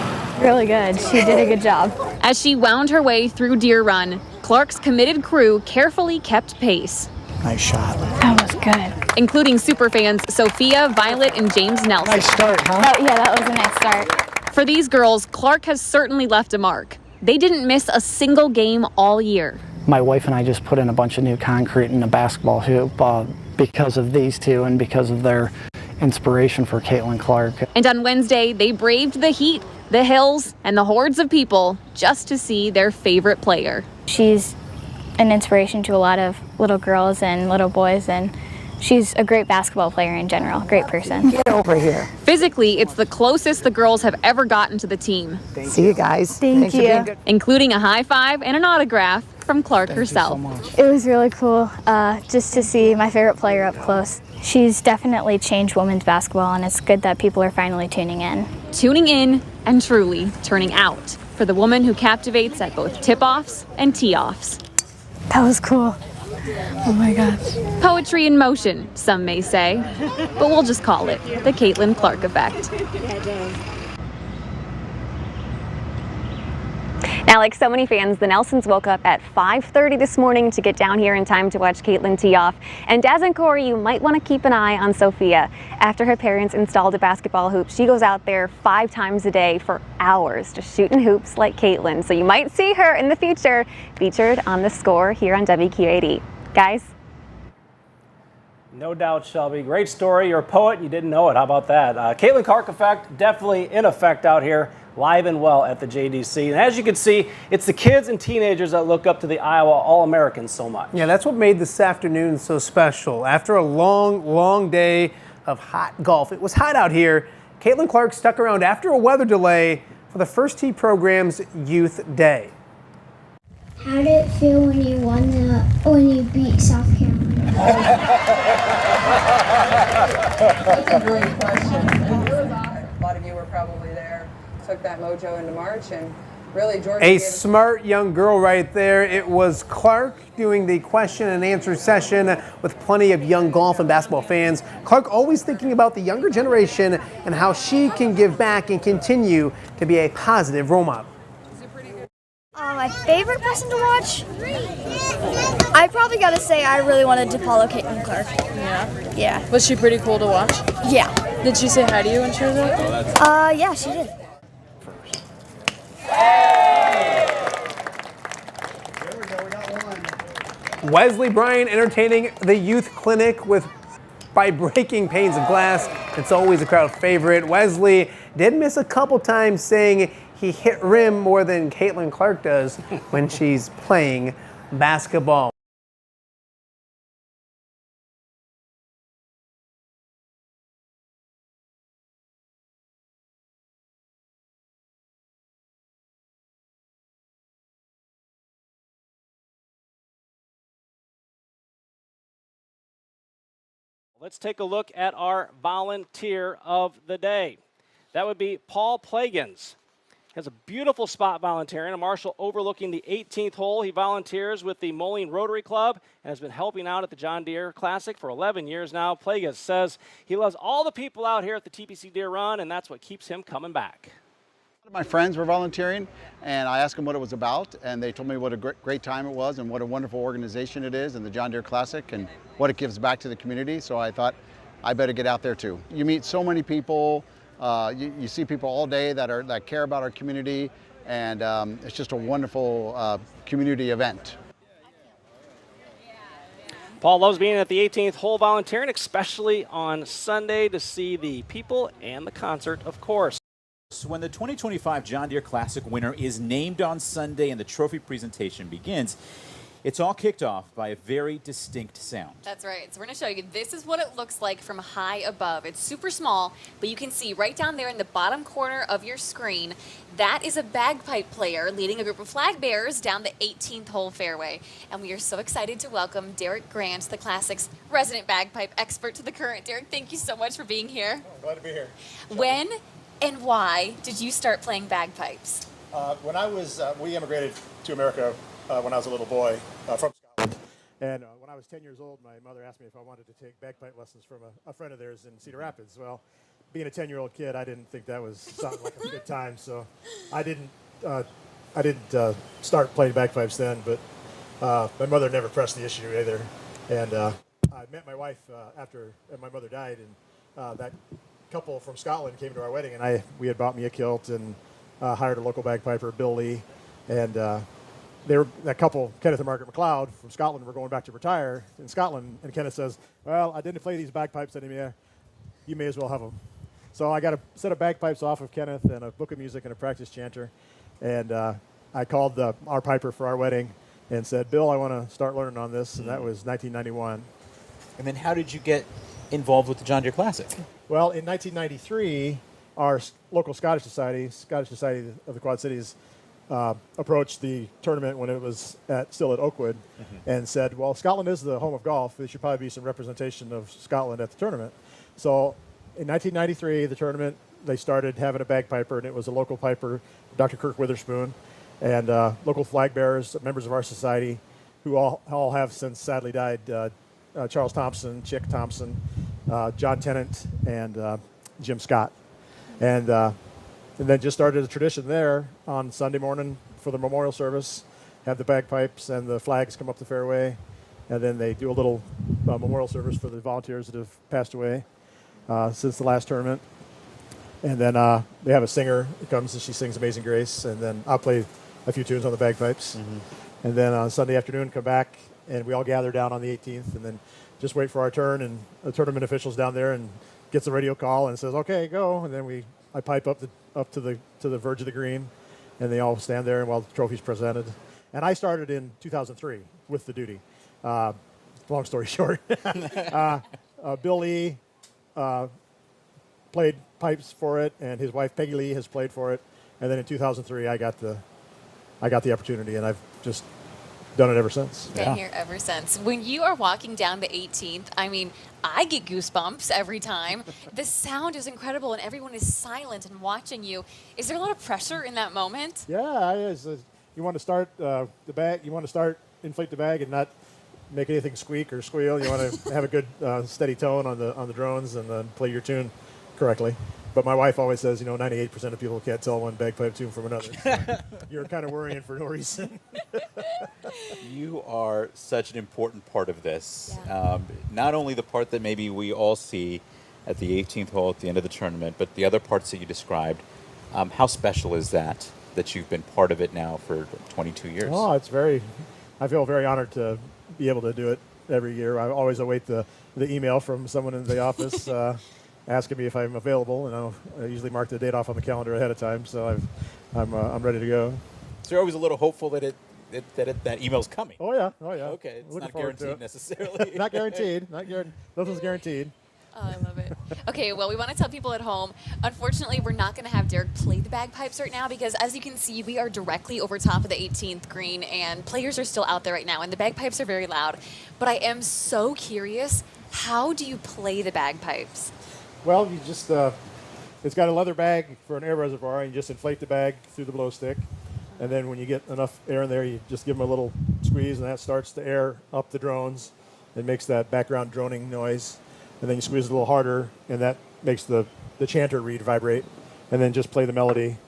Really good. She did a good job. As she wound her way through Deere Run, Clark's committed crew carefully kept pace. Nice shot. That was good. Including superfans Sophia, Violet, and James Nelson. Nice start, huh? Oh, yeah, that was a nice start. For these girls, Clark has certainly left a mark. They didn't miss a single game all year. My wife and I just put in a bunch of new concrete in a basketball hoop because of these two and because of their inspiration for Caitlin Clark. And on Wednesday, they braved the heat, the hills, and the hordes of people just to see their favorite player. She's an inspiration to a lot of little girls and little boys, and she's a great basketball player in general, great person. Get over here. Physically, it's the closest the girls have ever gotten to the team. See you guys. Thank you. Including a high five and an autograph from Clark herself. It was really cool just to see my favorite player up close. She's definitely changed women's basketball, and it's good that people are finally tuning in. Tuning in and truly turning out for the woman who captivates at both tip-offs and tee-offs. That was cool. Oh my gosh. Poetry in motion, some may say, but we'll just call it the Caitlin Clark effect. Now, like so many fans, the Nelsons woke up at 5:30 this morning to get down here in time to watch Caitlin tee off. And Daz and Corey, you might want to keep an eye on Sophia. After her parents installed a basketball hoop, she goes out there 5 times a day for hours just shooting hoops like Caitlin. So you might see her in the future featured on The Score here on WQAD. Guys? No doubt, Shelby. Great story. You're a poet and you didn't know it. How about that? Caitlin Clark effect, definitely in effect out here, live and well at the JDC. And as you can see, it's the kids and teenagers that look up to the Iowa All-Americans so much. Yeah, that's what made this afternoon so special. After a long, long day of hot golf, it was hot out here. Caitlin Clark stuck around after a weather delay for the First Tee program's Youth Day. How did it feel when you beat South Carolina? That's a great question. It was awesome. A lot of you were probably there. Took that mojo into March, and really Georgia. A smart young girl right there. It was Clark doing the question and answer session with plenty of young golf and basketball fans. Clark always thinking about the younger generation and how she can give back and continue to be a positive role model. My favorite person to watch? I probably gotta say I really wanted to follow Caitlin Clark. Yeah? Yeah. Was she pretty cool to watch? Yeah. Did she say hi to you when she was there? Yeah, she did. Wesley Bryan entertaining the youth clinic by breaking panes of glass. It's always a crowd favorite. Wesley did miss a couple times, saying he hit rim more than Caitlin Clark does when she's playing basketball. Let's take a look at our volunteer of the day. That would be Paul Plagans. He has a beautiful spot volunteering, a marshal overlooking the 18th hole. He volunteers with the Moline Rotary Club and has been helping out at the John Deere Classic for 11 years now. Plagans says he loves all the people out here at the TPC Deere Run, and that's what keeps him coming back. My friends were volunteering, and I asked them what it was about, and they told me what a great time it was and what a wonderful organization it is, and the John Deere Classic, and what it gives back to the community. So I thought I better get out there too. You meet so many people, you see people all day that care about our community, and it's just a wonderful community event. Paul loves being at the 18th hole volunteering, especially on Sunday to see the people and the concert, of course. When the 2025 John Deere Classic winner is named on Sunday and the trophy presentation begins, it's all kicked off by a very distinct sound. That's right. So we're going to show you. This is what it looks like from high above. It's super small, but you can see right down there in the bottom corner of your screen, that is a bagpipe player leading a group of flag bearers down the 18th hole fairway. And we are so excited to welcome Derek Grant, the Classic's resident bagpipe expert, to the current. Derek, thank you so much for being here. Oh, glad to be here. When and why did you start playing bagpipes? When I was, we immigrated to America when I was a little boy from Scotland. And when I was 10 years old, my mother asked me if I wanted to take bagpipe lessons from a friend of theirs in Cedar Rapids. Well, being a 10-year-old kid, I didn't think that was sounded like a good time, so I didn't start playing bagpipes then. But my mother never pressed the issue either. And I met my wife after my mother died, and that couple from Scotland came to our wedding, and we had bought me a kilt and hired a local bagpiper, Bill Lee, and that couple, Kenneth and Margaret McLeod from Scotland, were going back to retire in Scotland, and Kenneth says, "Well, I didn't play these bagpipes anymore. You may as well have them." So I got a set of bagpipes off of Kenneth and a book of music and a practice chanter, and I called our piper for our wedding and said, "Bill, I want to start learning on this," and that was 1991. And then how did you get involved with the John Deere Classic? Well, in 1993, our local Scottish Society of the Quad Cities, approached the tournament when it was still at Oakwood, and said, well, Scotland is the home of golf. There should probably be some representation of Scotland at the tournament. So in 1993, the tournament, they started having a bagpiper, and it was a local piper, Dr. Kirk Witherspoon, and local flag bearers, members of our society, who all have since sadly died, Charles Thompson, Chick Thompson, John Tennant, and Jim Scott. And then just started a tradition there on Sunday morning for the memorial service, have the bagpipes and the flags come up the fairway, and then they do a little memorial service for the volunteers that have passed away since the last tournament. And then they have a singer that comes and she sings Amazing Grace, and then I'll play a few tunes on the bagpipes. And then on Sunday afternoon, come back, and we all gather down on the 18th, and then just wait for our turn, and the tournament official's down there and gets a radio call and says, "Okay, go." And then I pipe up to the verge of the green, and they all stand there while the trophy's presented. And I started in 2003 with the duty. Long story short, Bill Lee played pipes for it, and his wife Peggy Lee has played for it. And then in 2003, I got the opportunity, and I've just done it ever since. Been here ever since. When you are walking down the 18th, I mean, I get goosebumps every time. The sound is incredible, and everyone is silent and watching you. Is there a lot of pressure in that moment? Yeah, it is. You want to start the bag. You want to inflate the bag and not make anything squeak or squeal. You want to have a good steady tone on the drones and then play your tune correctly. But my wife always says, 98% of people can't tell one bagpipe tune from another. So you're kind of worrying for no reason. You are such an important part of this. Yeah. Not only the part that maybe we all see at the 18th hole at the end of the tournament, but the other parts that you described. How special is that you've been part of it now for 22 years? Oh, I feel very honored to be able to do it every year. I always await the email from someone in the office asking me if I'm available, and I usually mark the date off on the calendar ahead of time, so I'm ready to go. So you're always a little hopeful that that email's coming. Oh yeah. Okay, it's not guaranteed necessarily. Not guaranteed. Nothing's guaranteed. Oh, I love it. Okay, well, we want to tell people at home, unfortunately, we're not going to have Derek play the bagpipes right now because, as you can see, we are directly over top of the 18th green, and players are still out there right now, and the bagpipes are very loud. But I am so curious How do you play the bagpipes? Well, you just, it's got a leather bag for an air reservoir, and you just inflate the bag through the blow stick. And then when you get enough air in there, you just give them a little squeeze, and that starts to air up the drones. It makes that background droning noise. And then you squeeze it a little harder, and that makes the chanter reed vibrate. And then just play the melody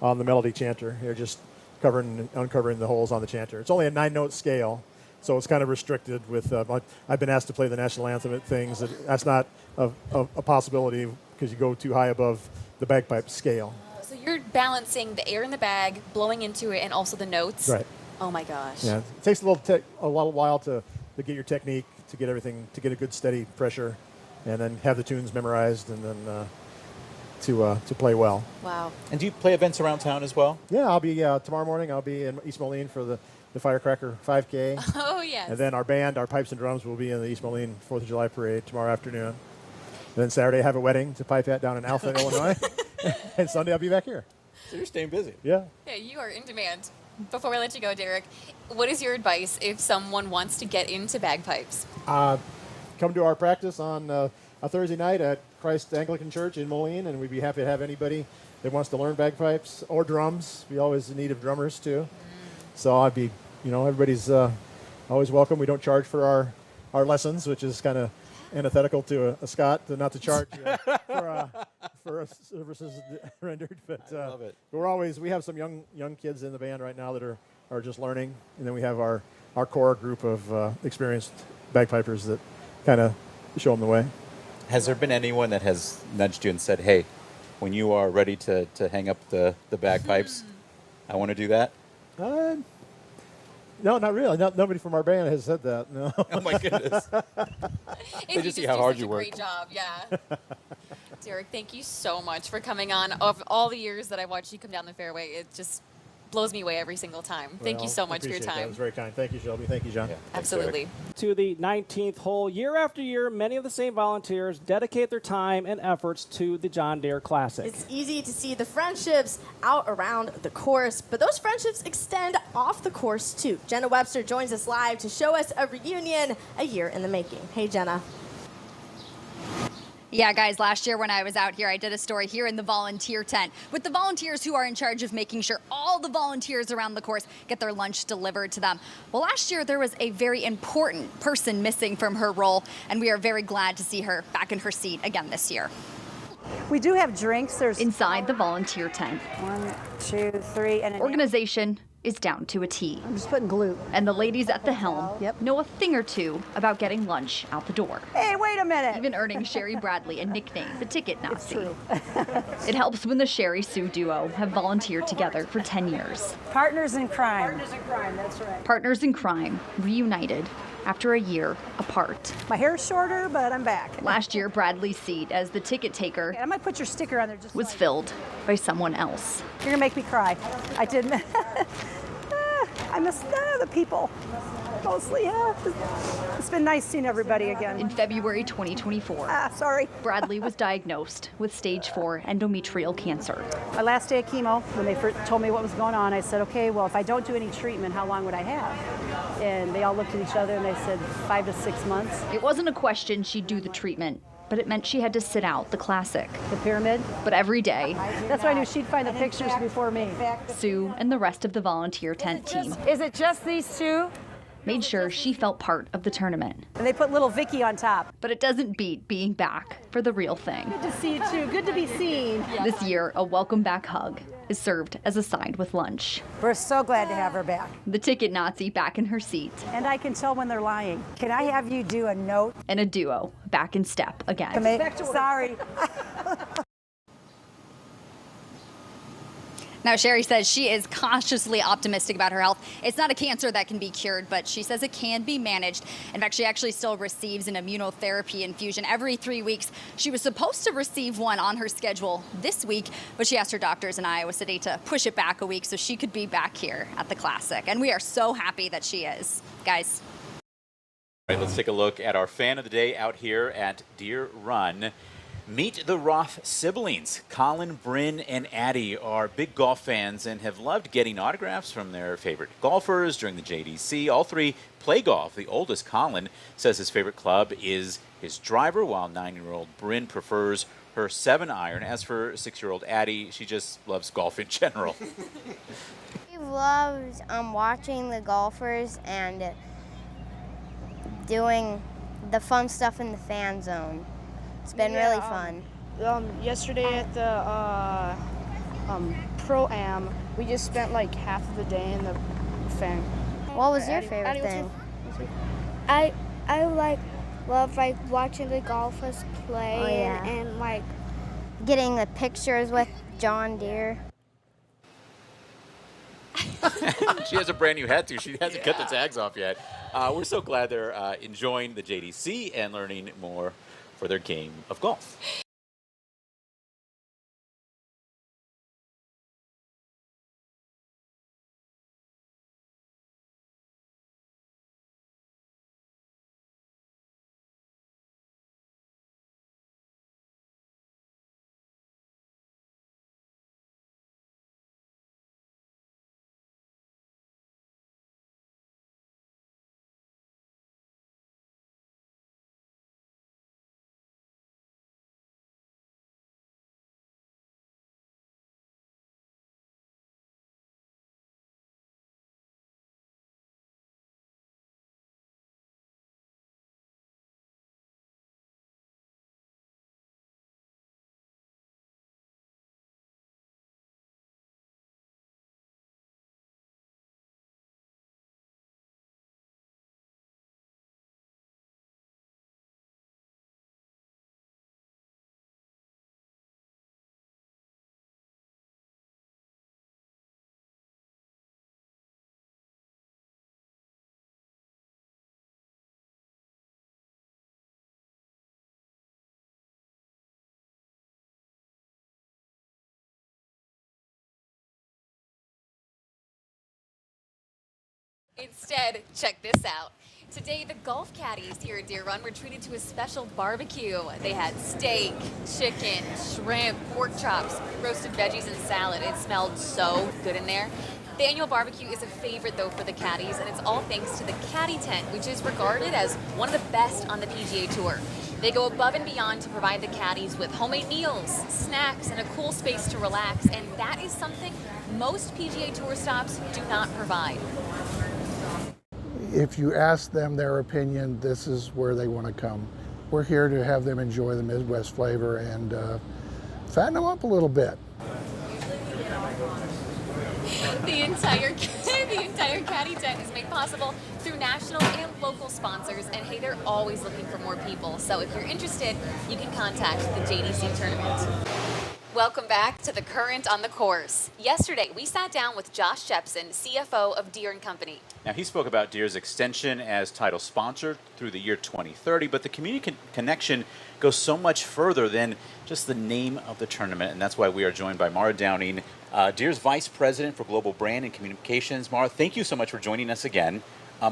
on the melody chanter. You're just covering and uncovering the holes on the chanter. It's only a 9-note scale, so it's kind of restricted with, I've been asked to play the national anthem at things. That's not a possibility because you go too high above the bagpipe scale. So you're balancing the air in the bag, blowing into it, and also the notes? Right. Oh my gosh. Yeah, it takes a little while to get your technique, to get everything, to get a good steady pressure, and then have the tunes memorized, and then to play well. Wow. And do you play events around town as well? Yeah, I'll be tomorrow morning. I'll be in East Moline for the Firecracker 5K. Oh, yes. And then our band, our pipes and drums, will be in the East Moline 4th of July parade tomorrow afternoon. And then Saturday, I have a wedding to pipe at down in Alpha, Illinois. And Sunday, I'll be back here. So you're staying busy. Yeah. Yeah, you are in demand. Before we let you go, Derek, what is your advice if someone wants to get into bagpipes? Come to our practice on a Thursday night at Christ Anglican Church in Moline, and we'd be happy to have anybody that wants to learn bagpipes or drums. We always in need of drummers too. So I'd be, everybody's always welcome. We don't charge for our lessons, which is kind of antithetical to a Scot, not to charge for services rendered. But I love it. we have some young kids in the band right now that are just learning, and then we have our core group of experienced bagpipers that kind of show them the way. Has there been anyone that has nudged you and said, hey, when you are ready to hang up the bagpipes, I want to do that? No, not really. Nobody from our band has said that. No. Oh, my goodness. They just see how hard you work. Great job, yeah. Derek, thank you so much for coming on. Of all the years that I watched you come down the fairway, it just blows me away every single time. Thank you so much for your time. That was very kind. Thank you, Shelby. Thank you, John. Yeah, Absolutely. To the 19th hole, year after year, many of the same volunteers dedicate their time and efforts to the John Deere Classic. It's easy to see the friendships out around the course, but those friendships extend off the course too. Jenna Webster joins us live to show us a reunion a year in the making. Hey, Jenna. Yeah, guys, last year when I was out here, I did a story here in the volunteer tent with the volunteers who are in charge of making sure all the volunteers around the course get their lunch delivered to them. Well, last year there was a very important person missing from her role, and we are very glad to see her back in her seat again this year. We do have drinks. There's inside the volunteer tent. 1, 2, 3, and organization is down to a T. I'm just putting glue. And the ladies at the helm know a thing or two about getting lunch out the door. Hey, wait a minute. Even earning Sherry Bradley a nickname, the Ticket Nazi. It's true. It helps when the Sherry Sue duo have volunteered together for 10 years. Partners in crime. Partners in crime, that's right. Partners in crime, reunited after a year apart. My hair's shorter, but I'm back. Last year, Bradley's seat as the ticket taker I might put your sticker on there just was filled by someone else. You're gonna make me cry. I did. I miss the people. Mostly, yeah. It's been nice seeing everybody again. In February 2024, sorry. Bradley was diagnosed with stage 4 endometrial cancer. My last day of chemo, when they first told me what was going on, I said, okay, well, if I don't do any treatment, how long would I have? And they all looked at each other and they said 5 to 6 months. It wasn't a question she'd do the treatment, but it meant she had to sit out the classic. The pyramid? But every day, that's why I knew she'd find the pictures before me. Sue and the rest of the volunteer tent team. Is it just these two? Made sure she felt part of the tournament. And they put little Vicky on top. But it doesn't beat being back for the real thing. Good to see you too. Good to be seen. This year, a welcome back hug is served as a side with lunch. We're so glad to have her back. The Ticket Nazi back in her seat. And I can tell when they're lying. Can I have you do a note? And a duo back in step again. Sorry. Now, Sherry says she is cautiously optimistic about her health. It's not a cancer that can be cured, but she says it can be managed. In fact, she actually still receives an immunotherapy infusion every 3 weeks. She was supposed to receive one on her schedule this week, but she asked her doctors in Iowa City to push it back a week so she could be back here at the Classic. And we are so happy that she is. Guys. All right, let's take a look at our fan of the day out here at Deere Run. Meet the Roth siblings. Colin, Bryn, and Addie are big golf fans and have loved getting autographs from their favorite golfers during the JDC. All three play golf. The oldest, Colin, says his favorite club is his driver, while 9-year-old Bryn prefers her 7-iron. As for 6-year-old Addie, she just loves golf in general. He loves watching the golfers and doing the fun stuff in the fan zone. It's been really fun. Yesterday at the Pro-Am, we just spent like half of the day in the fan. What was your favorite thing? I love watching the golfers play and getting the pictures with John Deere. She has a brand new hat too. She hasn't cut the tags off yet. We're so glad they're enjoying the JDC and learning more for their game of golf. Instead, check this out. Today, the golf caddies here at Deere Run were treated to a special barbecue. They had steak, chicken, shrimp, pork chops, roasted veggies, and salad. It smelled so good in there. The annual barbecue is a favorite, though, for the caddies, and it's all thanks to the Caddy Tent, which is regarded as one of the best on the PGA Tour. They go above and beyond to provide the caddies with homemade meals, snacks, and a cool space to relax, and that is something most PGA Tour stops do not provide. If you ask them their opinion, this is where they want to come. We're here to have them enjoy the Midwest flavor and fatten them up a little bit. The entire Caddy Tent is made possible through national and local sponsors, and hey, they're always looking for more people. So if you're interested, you can contact the JDC tournament. Welcome back to The Current on the Course. Yesterday, we sat down with Josh Jepson, CFO of Deere & Company. Now, he spoke about Deere's extension as title sponsor through the year 2030, but the community connection goes so much further than just the name of the tournament, and that's why we are joined by Mara Downing, Deere's Vice President for Global Brand and Communications. Mara, thank you so much for joining us again.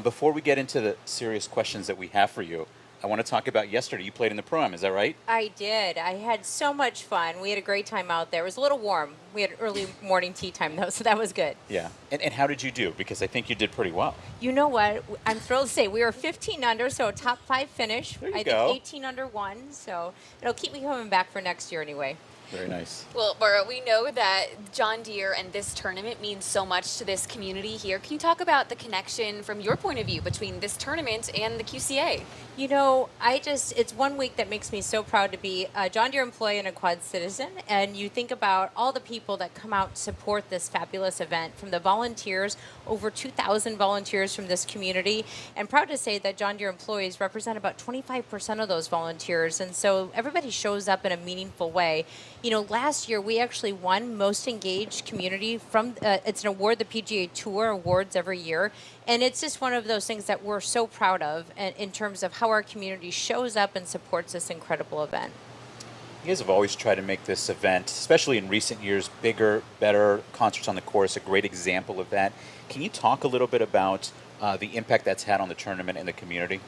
Before we get into the serious questions that we have for you, I want to talk about yesterday. You played in the Pro-Am, is that right? I did. I had so much fun. We had a great time out there. It was a little warm. We had early morning tea time, though, so that was good. Yeah. And how did you do? Because I think you did pretty well. You know what? I'm thrilled to say we were 15 under, so a top 5 finish. There you I go. think 18 under 1, so it'll keep me coming back for next year anyway. Very nice. Well, Mara, we know that John Deere and this tournament means so much to this community here. Can you talk about the connection from your point of view between this tournament and the QCA? You know, it's 1 week that makes me so proud to be a John Deere employee and a Quad citizen. And you think about all the people that come out to support this fabulous event, from the volunteers, over 2,000 volunteers from this community. And proud to say that John Deere employees represent about 25% of those volunteers. And so everybody shows up in a meaningful way. You know, last year we actually won Most Engaged Community from, it's an award the PGA Tour awards every year. And it's just one of those things that we're so proud of in terms of how our community shows up and supports this incredible event. You guys have always tried to make this event, especially in recent years, bigger, better, concerts on the course, a great example of that. Can you talk a little bit about the impact that's had on the tournament and the community?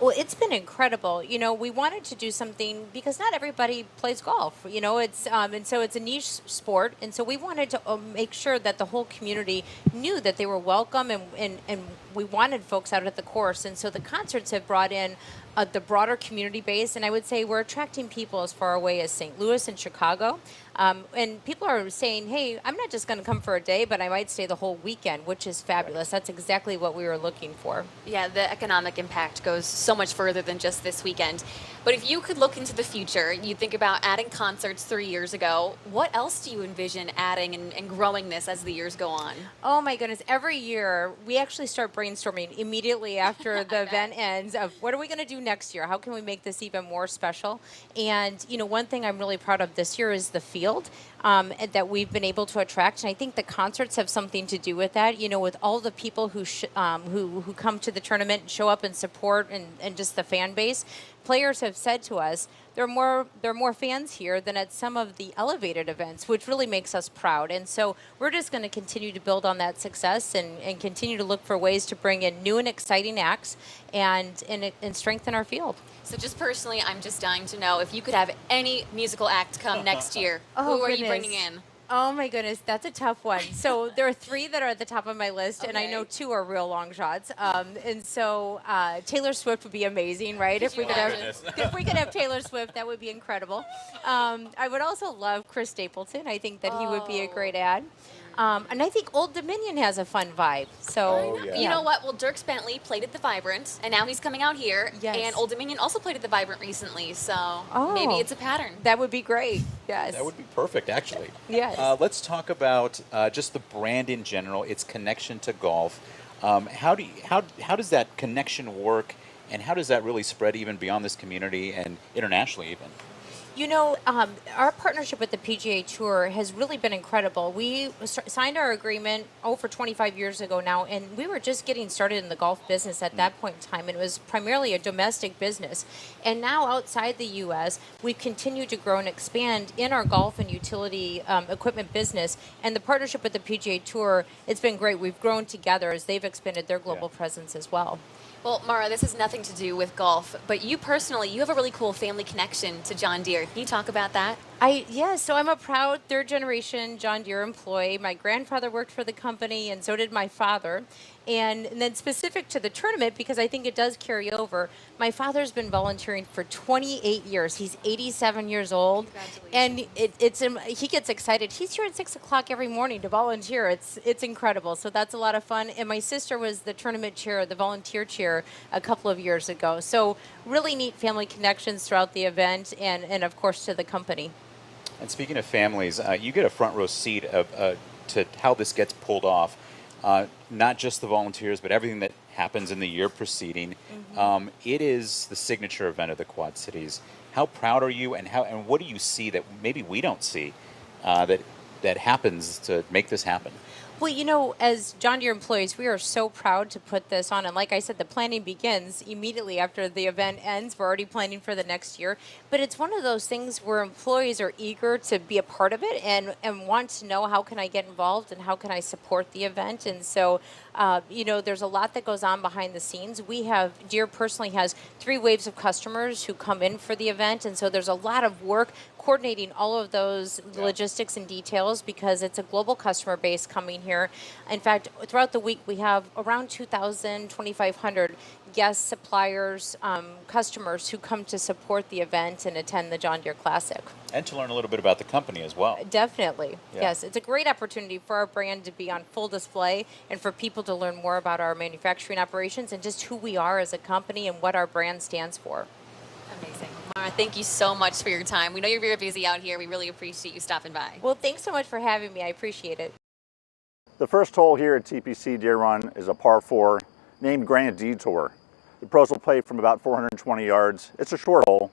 Well, it's been incredible. You know, we wanted to do something because not everybody plays golf. You know, it's and so it's a niche sport, and so we wanted to make sure that the whole community knew that they were welcome, and we wanted folks out at the course, and so the concerts have brought in the broader community base, and I would say we're attracting people as far away as St. Louis and Chicago. And people are saying, hey, I'm not just going to come for a day, but I might stay the whole weekend, which is fabulous. That's exactly what we were looking for. Yeah, the economic impact goes so much further than just this weekend. But if you could look into the future, you think about adding concerts 3 years ago. What else do you envision adding and growing this as the years go on? Oh my goodness, every year we actually start brainstorming immediately after the event ends of what are we going to do next year? How can we make this even more special? And, you know, one thing I'm really proud of this year is the field that we've been able to attract. And I think the concerts have something to do with that, you know, with all the people who come to the tournament and show up and support and just the fan base. Players have said to us, there are more fans here than at some of the elevated events, which really makes us proud. And so we're just going to continue to build on that success and continue to look for ways to bring in new and exciting acts and strengthen our field. So just personally, I'm just dying to know if you could have any musical act come next year, who are you bringing in? Oh my goodness, that's a tough one. So there are 3 that are at the top of my list, and I know 2 are real long shots. And so Taylor Swift would be amazing, right? If we could have Taylor Swift, that would be incredible. I would also love Chris Stapleton. I think that he would be a great ad. And I think Old Dominion has a fun vibe. So You know what? Well, Dirk Bentley played at the Vibrant, and now he's coming out here. Yes. And Old Dominion also played at the Vibrant recently, so maybe it's a pattern. That would be great. Yes. That would be perfect, actually. Yes. Let's talk about just the brand in general, its connection to golf. How does that connection work, and how does that really spread even beyond this community and internationally even? You know, our partnership with the PGA Tour has really been incredible. We signed our agreement over 25 years ago now, and we were just getting started in the golf business at that point in time. It was primarily a domestic business. And now outside the U.S., we've continued to grow and expand in our golf and utility equipment business. And the partnership with the PGA Tour, it's been great. We've grown together as they've expanded their global presence as well. Well, Mara, this has nothing to do with golf, but you personally, you have a really cool family connection to John Deere. Can you talk about that? So I'm a proud 3rd-generation John Deere employee. My grandfather worked for the company, and so did my father. And then specific to the tournament, because I think it does carry over, my father's been volunteering for 28 years. He's 87 years old. And he gets excited. He's here at 6 o'clock every morning to volunteer. It's incredible. So that's a lot of fun. And my sister was the tournament chair, the volunteer chair, a couple of years ago. So really neat family connections throughout the event and of course, to the company. And speaking of families, you get a front row seat to how this gets pulled off. Not just the volunteers, but everything that happens in the year preceding. It is the signature event of the Quad Cities. How proud are you, and what do you see that maybe we don't see that happens to make this happen? Well, you know, as John Deere employees, we are so proud to put this on. And like I said, the planning begins immediately after the event ends. We're already planning for the next year. But it's one of those things where employees are eager to be a part of it and want to know how can I get involved and how can I support the event. And so, you know, there's a lot that goes on behind the scenes. Deere personally has 3 waves of customers who come in for the event. And so there's a lot of work coordinating all of those logistics and details because it's a global customer base coming here. In fact, throughout the week, we have around 2,000, 2,500 guests, suppliers, customers who come to support the event and attend the John Deere Classic. And to learn a little bit about the company as well. Definitely. Yes. It's a great opportunity for our brand to be on full display and for people to learn more about our manufacturing operations and just who we are as a company and what our brand stands for. Amazing. Mara, thank you so much for your time. We know you're very busy out here. We really appreciate you stopping by. Well, thanks so much for having me. I appreciate it. The first hole here at TPC Deere Run is a par 4 named Granite Detour. The pros will play from about 420 yards. It's a short hole.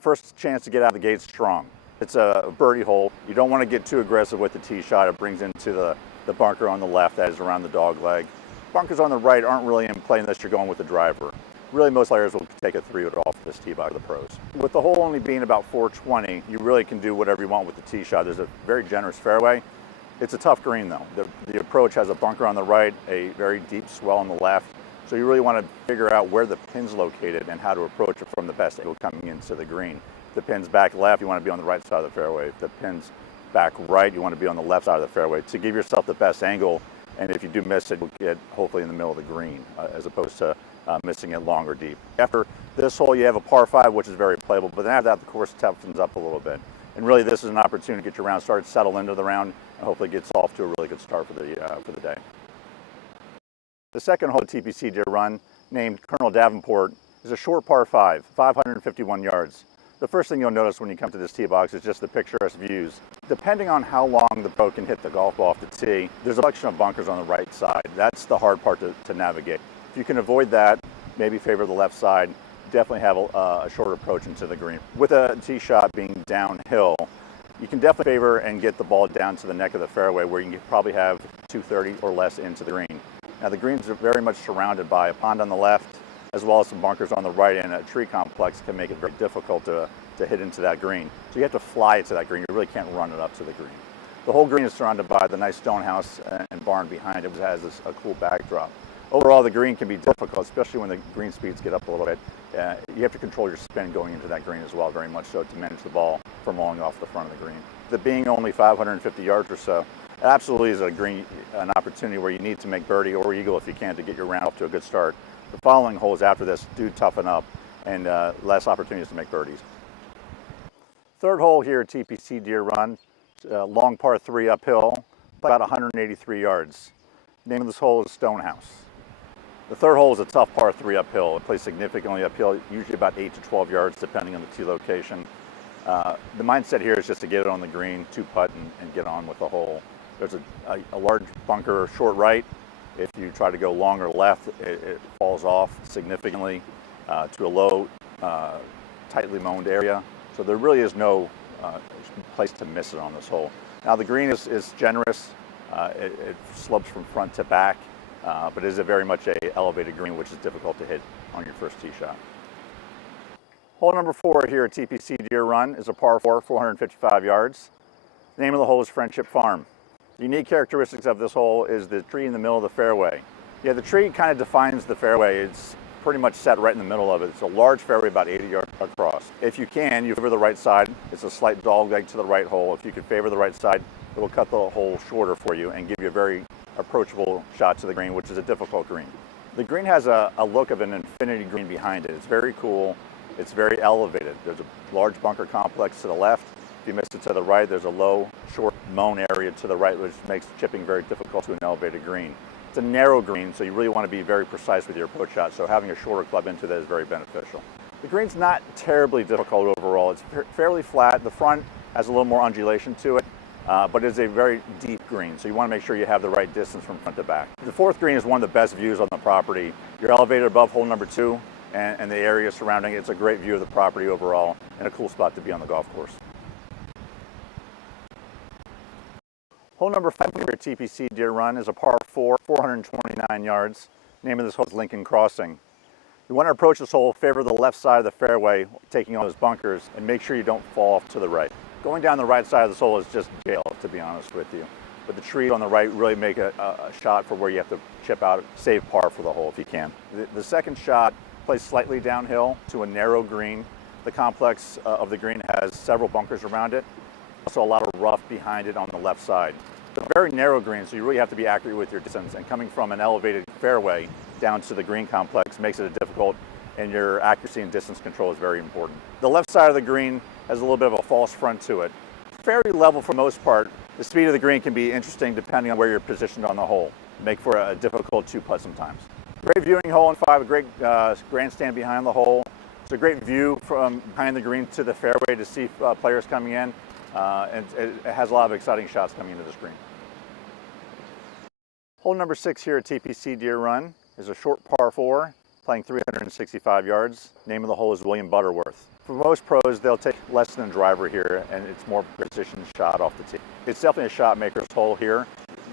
First chance to get out of the gate strong. It's a birdie hole. You don't want to get too aggressive with the tee shot. It brings into the bunker on the left that is around the dog leg. Bunkers on the right aren't really in play unless you're going with the driver. Really, most players will take a 3-wood off this tee by the pros. With the hole only being about 420, you really can do whatever you want with the tee shot. There's a very generous fairway. It's a tough green though. The approach has a bunker on the right, a very deep swell on the left. So you really want to figure out where the pin's located and how to approach it from the best angle coming into the green. If the pin's back left, you want to be on the right side of the fairway. If the pin's back right, you want to be on the left side of the fairway to give yourself the best angle. And if you do miss it, you'll get hopefully in the middle of the green as opposed to missing it long or deep. After this hole, you have a par 5, which is very playable, but then after that, the course toughens up a little bit. And really, this is an opportunity to get your round started, settle into the round, and hopefully gets off to a really good start for the day. The second hole of TPC Deere Run, named Colonel Davenport, is a short par 5, 551 yards. The first thing you'll notice when you come to this tee box is just the picturesque views. Depending on how long the pro can hit the golf ball off the tee, there's a selection of bunkers on the right side. That's the hard part to navigate. If you can avoid that, maybe favor the left side, definitely have a short approach into the green. With a tee shot being downhill, you can definitely favor and get the ball down to the neck of the fairway where you can probably have 230 or less into the green. Now the greens are very much surrounded by a pond on the left, as well as some bunkers on the right, and a tree complex can make it very difficult to hit into that green. So you have to fly it to that green. You really can't run it up to the green. The whole green is surrounded by the nice stone house and barn behind it, which has a cool backdrop. Overall, the green can be difficult, especially when the green speeds get up a little bit. You have to control your spin going into that green as well, very much so, to manage the ball from rolling off the front of the green. The being only 550 yards or so, it absolutely is an opportunity where you need to make birdie or eagle if you can to get your round off to a good start. The following holes after this do toughen up and less opportunities to make birdies. Third hole here at TPC Deere Run, long par 3 uphill, about 183 yards. The name of this hole is Stonehouse. The third hole is a tough par 3 uphill. It plays significantly uphill, usually about 8 to 12 yards depending on the tee location. The mindset here is just to get it on the green, 2-putt, and get on with the hole. There's a large bunker short right. If you try to go long or left, it falls off significantly to a low, tightly mown area. So there really is no place to miss it on this hole. Now the green is generous. It slopes from front to back, but it is very much a elevated green, which is difficult to hit on your first tee shot. Hole number 4 here at TPC Deere Run is a par 4, 455 yards. The name of the hole is Friendship Farm. The unique characteristics of this hole is the tree in the middle of the fairway. Yeah, the tree kind of defines the fairway. It's pretty much set right in the middle of it. It's a large fairway, about 80 yards across. If you can, you favor the right side. It's a slight dog leg to the right hole. If you can favor the right side, it will cut the hole shorter for you and give you a very approachable shot to the green, which is a difficult green. The green has a look of an infinity green behind it. It's very cool. It's very elevated. There's a large bunker complex to the left. If you miss it to the right, there's a low, short mown area to the right, which makes chipping very difficult to an elevated green. It's a narrow green, so you really want to be very precise with your approach shot, so having a shorter club into that is very beneficial. The green's not terribly difficult overall. It's fairly flat. The front has a little more undulation to it, but it's a very deep green, so you want to make sure you have the right distance from front to back. The fourth green is one of the best views on the property. You're elevated above hole number 2, and the area surrounding it. It's a great view of the property overall, and a cool spot to be on the golf course. Hole number 5 here at TPC Deere Run is a par 4, 429 yards. The name of this hole is Lincoln Crossing. You want to approach this hole, favor the left side of the fairway, taking on those bunkers, and make sure you don't fall off to the right. Going down the right side of this hole is just jail, to be honest with you. But the trees on the right really make a shot for where you have to chip out, save par for the hole if you can. The second shot plays slightly downhill to a narrow green. The complex of the green has several bunkers around it. Also a lot of rough behind it on the left side. It's a very narrow green, so you really have to be accurate with your distance, and coming from an elevated fairway down to the green complex makes it difficult, and your accuracy and distance control is very important. The left side of the green has a little bit of a false front to it. Fairly level for most part. The speed of the green can be interesting depending on where you're positioned on the hole. Make for a difficult 2-putt sometimes. Great viewing hole in 5, a great grandstand behind the hole. It's a great view from behind the green to the fairway to see players coming in. And it has a lot of exciting shots coming into this green. Hole number 6 here at TPC Deere Run is a short par 4, playing 365 yards. Name of the hole is William Butterworth. For most pros, they'll take less than a driver here, and it's more precision shot off the tee. It's definitely a shot maker's hole here.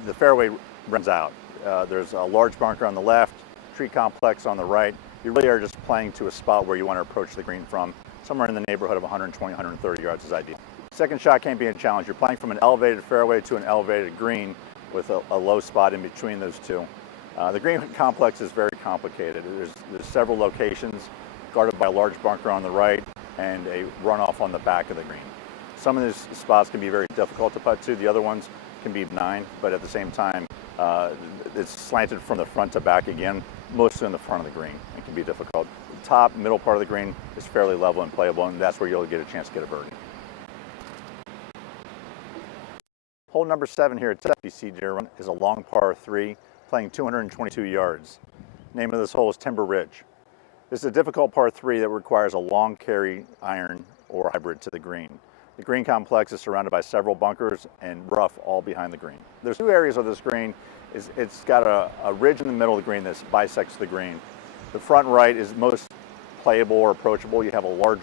The fairway runs out. There's a large bunker on the left, tree complex on the right. You really are just playing to a spot where you want to approach the green from. Somewhere in the neighborhood of 120, 130 yards is ideal. Second shot can't be a challenge. You're playing from an elevated fairway to an elevated green with a low spot in between those two. The green complex is very complicated. There's several locations guarded by a large bunker on the right and a runoff on the back of the green. Some of these spots can be very difficult to putt to. The other ones can be benign, but at the same time, it's slanted from the front to back again, mostly in the front of the green. It can be difficult. The top, middle part of the green is fairly level and playable, and that's where you'll get a chance to get a birdie. Hole number 7 here at TPC Deere Run is a long par 3, playing 222 yards. Name of this hole is Timber Ridge. This is a difficult par 3 that requires a long carry iron or hybrid to the green. The green complex is surrounded by several bunkers and rough all behind the green. There's 2 areas of this green. It's got a ridge in the middle of the green that bisects the green. The front right is most playable or approachable. You have a large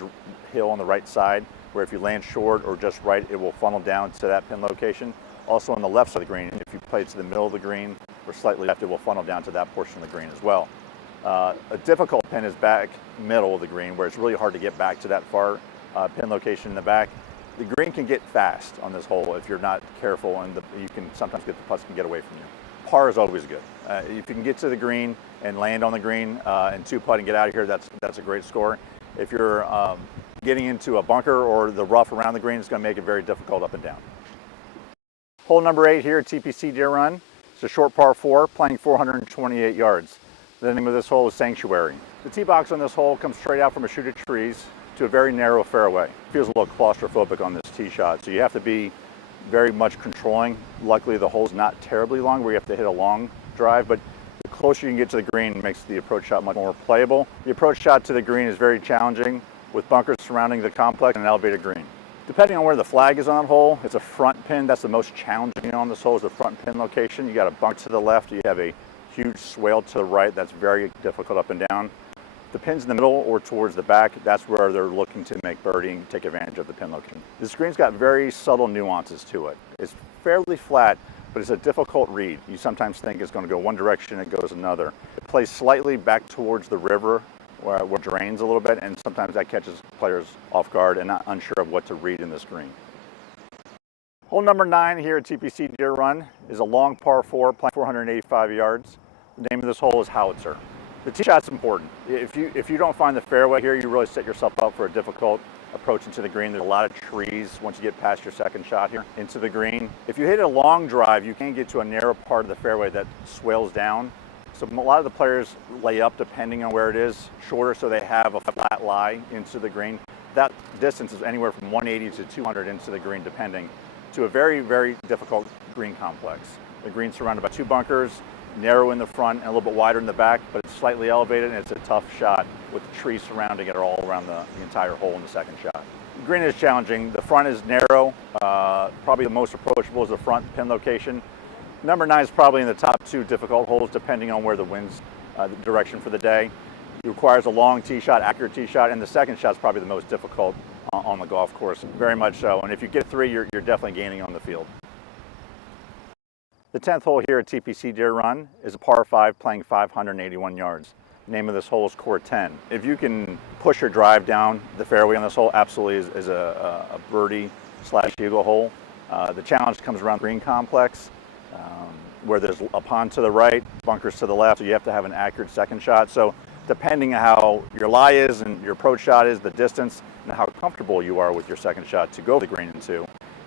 hill on the right side where if you land short or just right, it will funnel down to that pin location. Also on the left side of the green, if you play to the middle of the green or slightly left, it will funnel down to that portion of the green as well. A difficult pin is back middle of the green where it's really hard to get back to that far pin location in the back. The green can get fast on this hole if you're not careful, and you can sometimes get the putts can get away from you. Par is always good. If you can get to the green and land on the green and 2-putt and get out of here, that's a great score. If you're getting into a bunker or the rough around the green, it's going to make it very difficult up and down. Hole number 8 here at TPC Deere Run. It's a short par 4, playing 428 yards. The name of this hole is Sanctuary. The tee box on this hole comes straight out from a chute of trees to a very narrow fairway. It feels a little claustrophobic on this tee shot, so you have to be very much controlling. Luckily, the hole's not terribly long where you have to hit a long drive, but the closer you can get to the green makes the approach shot much more playable. The approach shot to the green is very challenging with bunkers surrounding the complex and an elevated green. Depending on where the flag is on the hole, it's a front pin. That's the most challenging on this hole is the front pin location. You got a bunk to the left, you have a huge swale to the right. That's very difficult up and down. The pin's in the middle or towards the back, that's where they're looking to make birdie and take advantage of the pin location. This green's got very subtle nuances to it. It's fairly flat, but it's a difficult read. You sometimes think it's going to go one direction, it goes another. It plays slightly back towards the river where it drains a little bit, and sometimes that catches players off guard and not unsure of what to read in this green. Hole number 9 here at TPC Deere Run is a long par 4, playing 485 yards. The name of this hole is Howitzer. The tee shot's important. If you don't find the fairway here, you really set yourself up for a difficult approach into the green. There's a lot of trees once you get past your second shot here into the green. If you hit a long drive, you can get to a narrow part of the fairway that swales down. So a lot of the players lay up depending on where it is, shorter so they have a flat lie into the green. That distance is anywhere from 180 to 200 into the green depending, to a very, very difficult green complex. The green's surrounded by 2 bunkers, narrow in the front and a little bit wider in the back, but it's slightly elevated and it's a tough shot with the trees surrounding it all around the entire hole in the second shot. The green is challenging. The front is narrow. Probably the most approachable is the front pin location. Number 9 is probably in the top 2 difficult holes depending on where the wind's the direction for the day. It requires a long tee shot, accurate tee shot, and the second shot is probably the most difficult on the golf course, very much so. And if you get 3, you're definitely gaining on the field. The 10th hole here at TPC Deere Run is a par 5, playing 581 yards. The name of this hole is Core 10. If you can push your drive down the fairway on this hole, absolutely is a birdie / eagle hole. The challenge comes around the green complex, where there's a pond to the right, bunkers to the left, so you have to have an accurate second shot. So depending on how your lie is and your approach shot is, the distance, and how comfortable you are with your second shot to go the green into,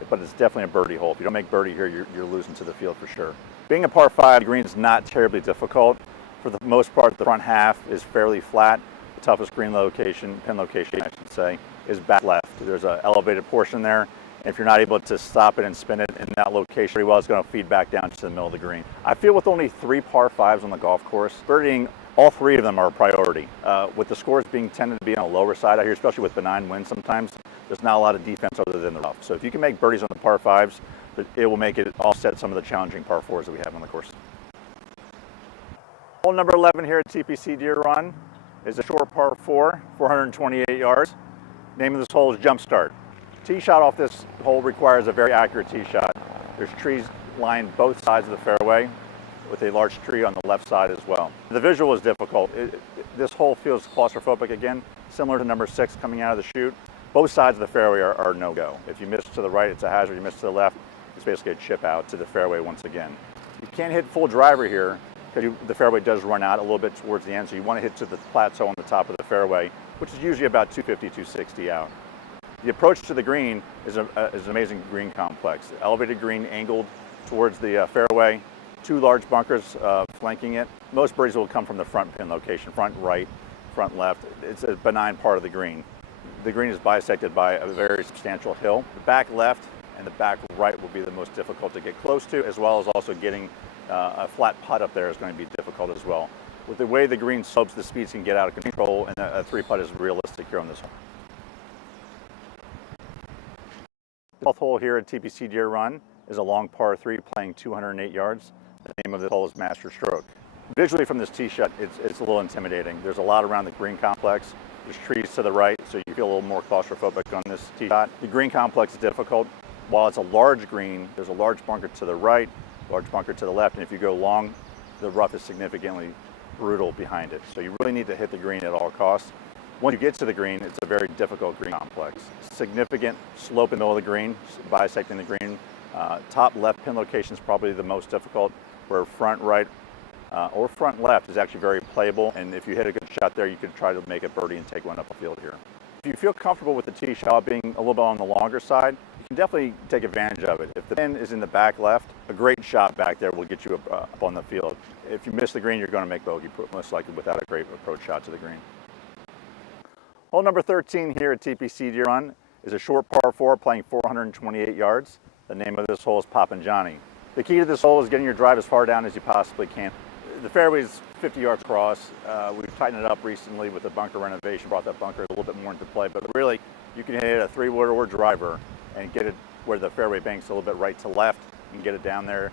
but it's definitely a birdie hole. If you don't make birdie here, you're losing to the field for sure. Being a par 5, the green is not terribly difficult. For the most part, the front half is fairly flat. The toughest green location, pin location, I should say, is back left. There's an elevated portion there. If you're not able to stop it and spin it in that location very well, it's going to feed back down to the middle of the green. I feel with only 3 par 5s on the golf course, birdieing all 3 of them are a priority. With the scores being tended to be on the lower side out here, especially with benign winds sometimes, there's not a lot of defense other than the rough. So if you can make birdies on the par 5s, it will make it offset some of the challenging par 4s that we have on the course. Hole number 11 here at TPC Deere Run is a short par 4, 428 yards. Name of this hole is Jumpstart. Tee shot off this hole requires a very accurate tee shot. There's trees lined both sides of the fairway with a large tree on the left side as well. The visual is difficult. This hole feels claustrophobic again, similar to number 6 coming out of the chute. Both sides of the fairway are no-go. If you miss to the right, it's a hazard. You miss to the left, it's basically a chip out to the fairway once again. You can't hit full driver here. because the fairway does run out a little bit towards the end, so you want to hit to the plateau on the top of the fairway, which is usually about 250, 260 out. The approach to the green is an amazing green complex. Elevated green angled towards the fairway, 2 large bunkers flanking it. Most birdies will come from the front pin location, front right, front left. It's a benign part of the green. The green is bisected by a very substantial hill. The back left and the back right will be the most difficult to get close to, as well as also getting a flat putt up there is going to be difficult as well. With the way the green slopes, the speeds can get out of control, and a 3-putt is realistic here on this hole. The 12th hole here at TPC Deere Run is a long par 3 playing 208 yards. The name of this hole is Master Stroke. Visually from this tee shot, it's a little intimidating. There's a lot around the green complex. There's trees to the right, so you feel a little more claustrophobic on this tee shot. The green complex is difficult. While it's a large green, there's a large bunker to the right, large bunker to the left, and if you go long, the rough is significantly brutal behind it. So you really need to hit the green at all costs. Once you get to the green, it's a very difficult green complex. Significant slope in the middle of the green, bisecting the green. Top left pin location is probably the most difficult, where front right or front left is actually very playable, and if you hit a good shot there, you could try to make a birdie and take one up the field here. If you feel comfortable with the tee shot being a little bit on the longer side, you can definitely take advantage of it. If the pin is in the back left, a great shot back there will get you up on the field. If you miss the green, you're going to make bogey, most likely without a great approach shot to the green. Hole number 13 here at TPC Deere Run is a short par 4 playing 428 yards. The name of this hole is Poppin' Johnny. The key to this hole is getting your drive as far down as you possibly can. The fairway is 50 yards across. We've tightened it up recently with the bunker renovation, brought that bunker a little bit more into play, but really you can hit a 3-wood or driver and get it where the fairway banks a little bit right to left and get it down there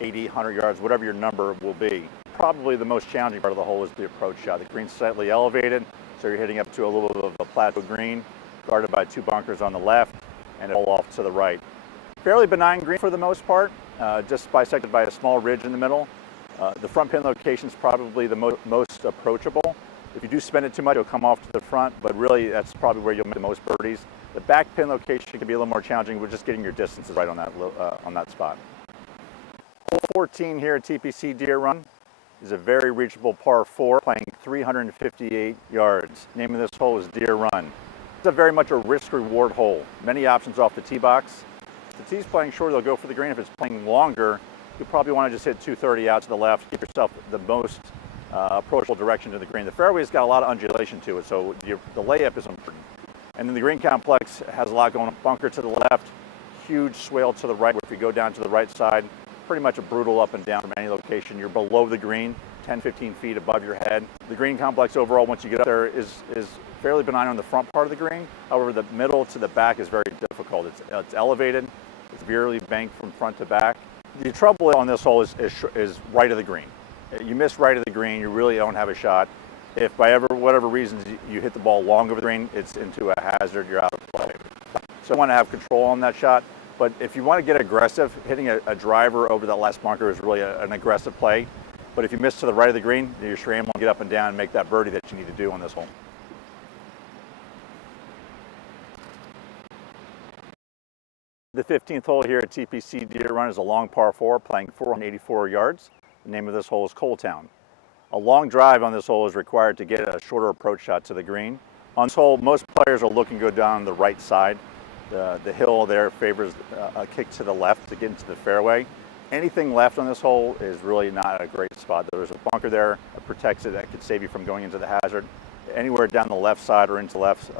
80, 100 yards, whatever your number will be. Probably the most challenging part of the hole is the approach shot. The green's slightly elevated, so you're hitting up to a little bit of a plateau green, guarded by 2 bunkers on the left and a hole off to the right. Fairly benign green for the most part, just bisected by a small ridge in the middle. The front pin location is probably the most approachable. If you do spin it too much, it'll come off to the front, but really that's probably where you'll make the most birdies. The back pin location can be a little more challenging. We're just getting your distances right on that spot. Hole 14 here at TPC Deere Run is a very reachable par 4 playing 358 yards. The name of this hole is Deere Run. It's a very much a risk-reward hole. Many options off the tee box. If the tee's playing short, they'll go for the green. If it's playing longer, you'll probably want to just hit 230 out to the left, give yourself the most approachable direction to the green. The fairway's got a lot of undulation to it, so the layup is important. And then the green complex has a lot going on. Bunker to the left, huge swale to the right, where if you go down to the right side, pretty much a brutal up and down from any location. You're below the green, 10, 15 feet above your head. The green complex overall, once you get up there, is fairly benign on the front part of the green. However, the middle to the back is very difficult. It's elevated, it's severely banked from front to back. The trouble on this hole is right of the green. You miss right of the green, you really don't have a shot. If by whatever reasons you hit the ball long over the green, it's into a hazard, you're out of play. So you want to have control on that shot, but if you want to get aggressive, hitting a driver over that last bunker is really an aggressive play. But if you miss to the right of the green, you're sure able to get up and down and make that birdie that you need to do on this hole. The 15th hole here at TPC Deere Run is a long par 4 playing 484 yards. The name of this hole is Coal Town. A long drive on this hole is required to get a shorter approach shot to the green. On this hole, most players are looking to go down the right side. The hill there favors a kick to the left to get into the fairway. Anything left on this hole is really not a great spot. There's a bunker there that protects it, that could save you from going into the hazard. Anywhere down the left side or into left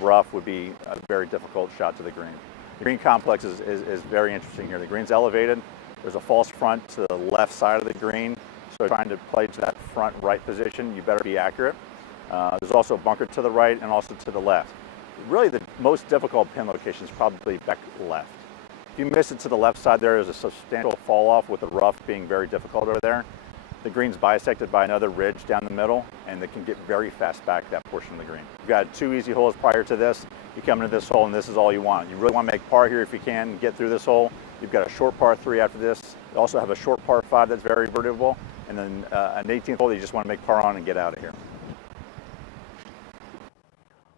rough would be a very difficult shot to the green. The green complex is very interesting here. The green's elevated. There's a false front to the left side of the green. So trying to play to that front right position, you better be accurate. There's also a bunker to the right and also to the left. Really the most difficult pin location is probably back left. If you miss it to the left side, there is a substantial fall off with the rough being very difficult over there. The green's bisected by another ridge down the middle, and they can get very fast back that portion of the green. You've got 2 easy holes prior to this. You come into this hole and this is all you want. You really want to make par here if you can, get through this hole. You've got a short par 3 after this. You also have a short par 5 that's very vertical, and then an 18th hole that you just want to make par on and get out of here.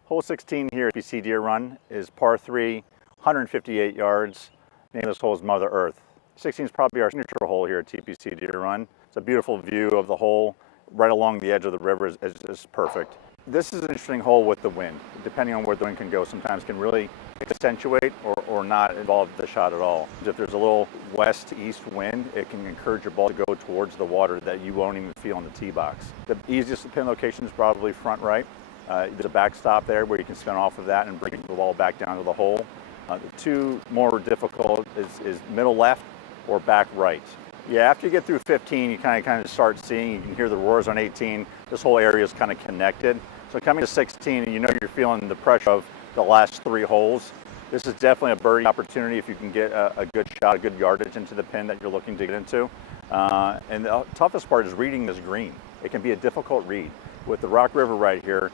Hole 16 here at TPC Deere Run is par 3, 158 yards. The name of this hole is Mother Earth. 16 is probably our signature hole here at TPC Deere Run. It's a beautiful view of the hole right along the edge of the river is perfect. This is an interesting hole with the wind. Depending on where the wind can go, sometimes can really accentuate or not involve the shot at all. If there's a little west to east wind, it can encourage your ball to go towards the water that you won't even feel in the tee box. The easiest pin location is probably front right. There's a backstop there where you can spin off of that and bring the ball back down to the hole. The two more difficult is middle left or back right. Yeah, after you get through 15, you kind of start seeing, you can hear the roars on 18. This whole area is kind of connected. So coming to 16, and you know you're feeling the pressure of the last 3 holes. This is definitely a birdie opportunity if you can get a good shot, a good yardage into the pin that you're looking to get into. And the toughest part is reading this green. It can be a difficult read. With the Rock River right here,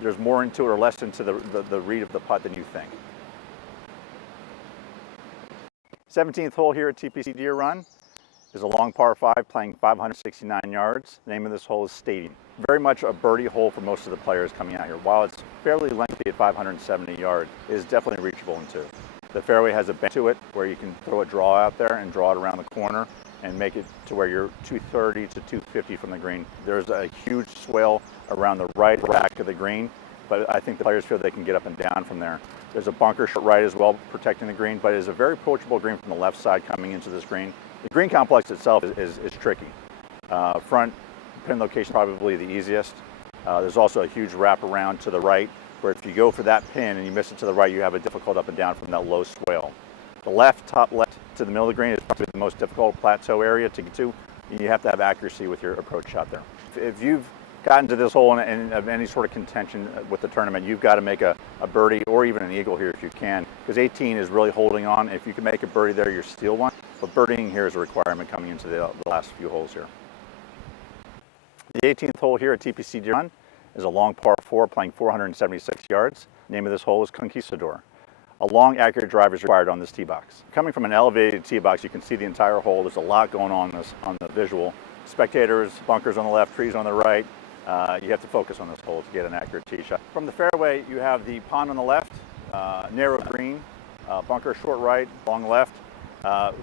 there's more into it or less into the read of the putt than you think. 17th hole here at TPC Deere Run is a long par 5 playing 569 yards. The name of this hole is Stadium. Very much a birdie hole for most of the players coming out here. While it's fairly lengthy at 570 yards, it is definitely reachable in 2. The fairway has a bend to it where you can throw a draw out there and draw it around the corner and make it to where you're 230 to 250 from the green. There's a huge swale around the right back of the green, but I think the players feel they can get up and down from there. There's a bunker short right as well protecting the green, but it is a very approachable green from the left side coming into this green. The green complex itself is tricky. Front pin location probably the easiest. There's also a huge wrap around to the right, where if you go for that pin and you miss it to the right, you have a difficult up and down from that low swale. The left, top left to the middle of the green is probably the most difficult plateau area to get to. And you have to have accuracy with your approach shot there. If you've gotten to this hole and of any sort of contention with the tournament, you've got to make a birdie or even an eagle here if you can, because 18 is really holding on. If you can make a birdie there, you're still one. But birdieing here is a requirement coming into the last few holes here. The 18th hole here at TPC Deere Run is a long par 4 playing 476 yards. The name of this hole is Conquistador. A long, accurate drive is required on this tee box. Coming from an elevated tee box, you can see the entire hole. There's a lot going on the visual. Spectators, bunkers on the left, trees on the right. You have to focus on this hole to get an accurate tee shot. From the fairway, you have the pond on the left, narrow green, bunker short right, long left.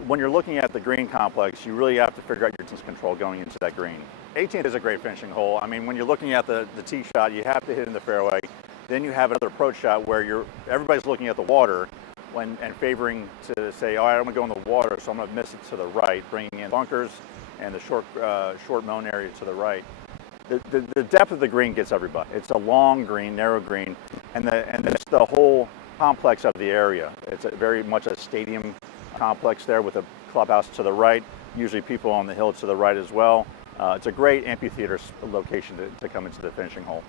When you're looking at the green complex, you really have to figure out your distance control going into that green. 18th is a great finishing hole. I mean, when you're looking at the tee shot, you have to hit in the fairway. Then you have another approach shot where everybody's looking at the water and favoring to say, all right, I'm going to go in the water, so I'm going to miss it to the right, bringing in bunkers and the short mown area to the right. The depth of the green gets everybody. It's a long green, narrow green, and it's the whole complex of the area. It's very much a stadium complex there with a clubhouse to the right, usually people on the hill to the right as well. It's a great amphitheater location to come into the finishing hole.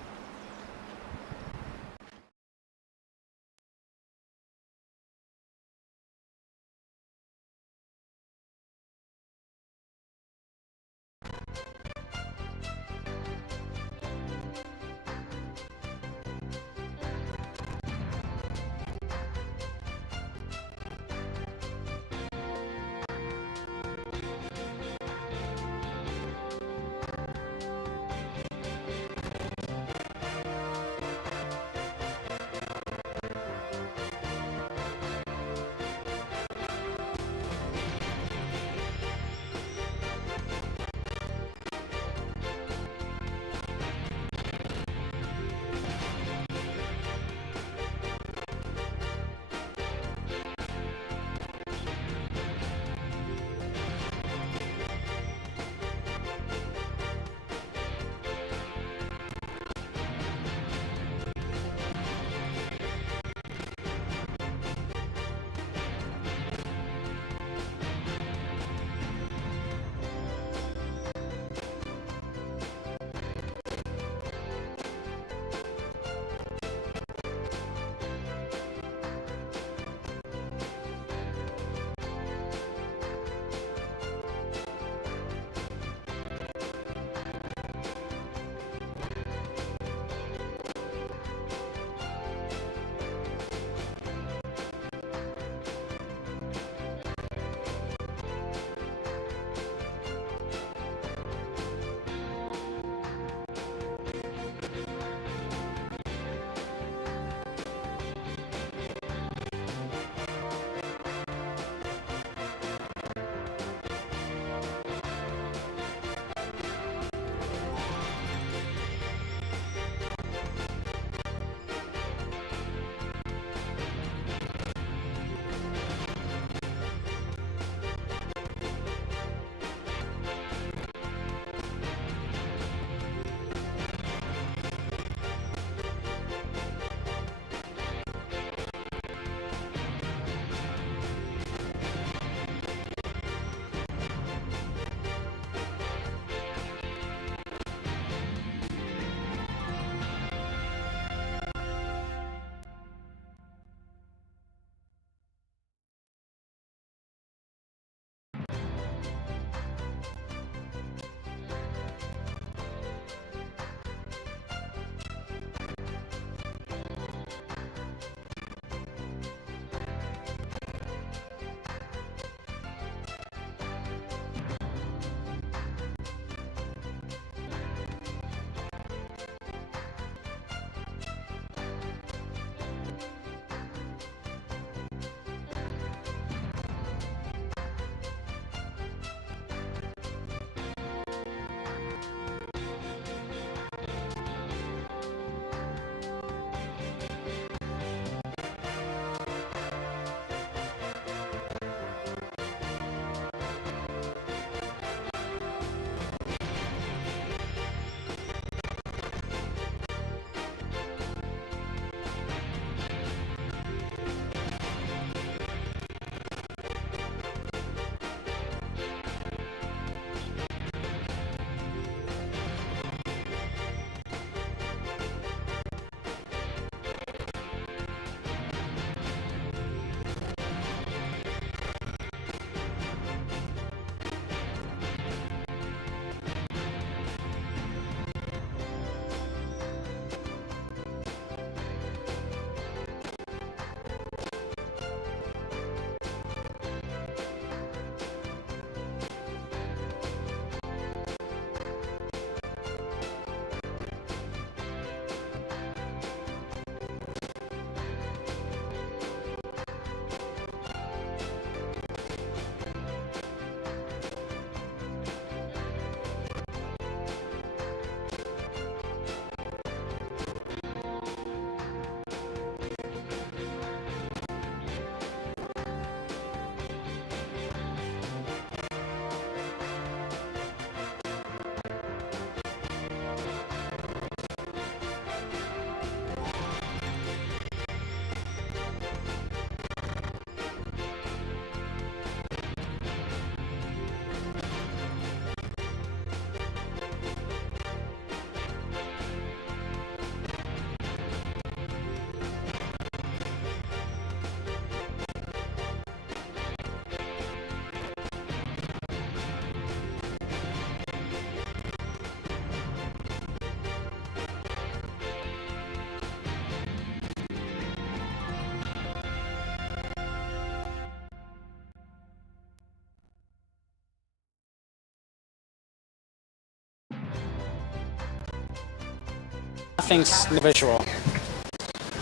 nothing's visual.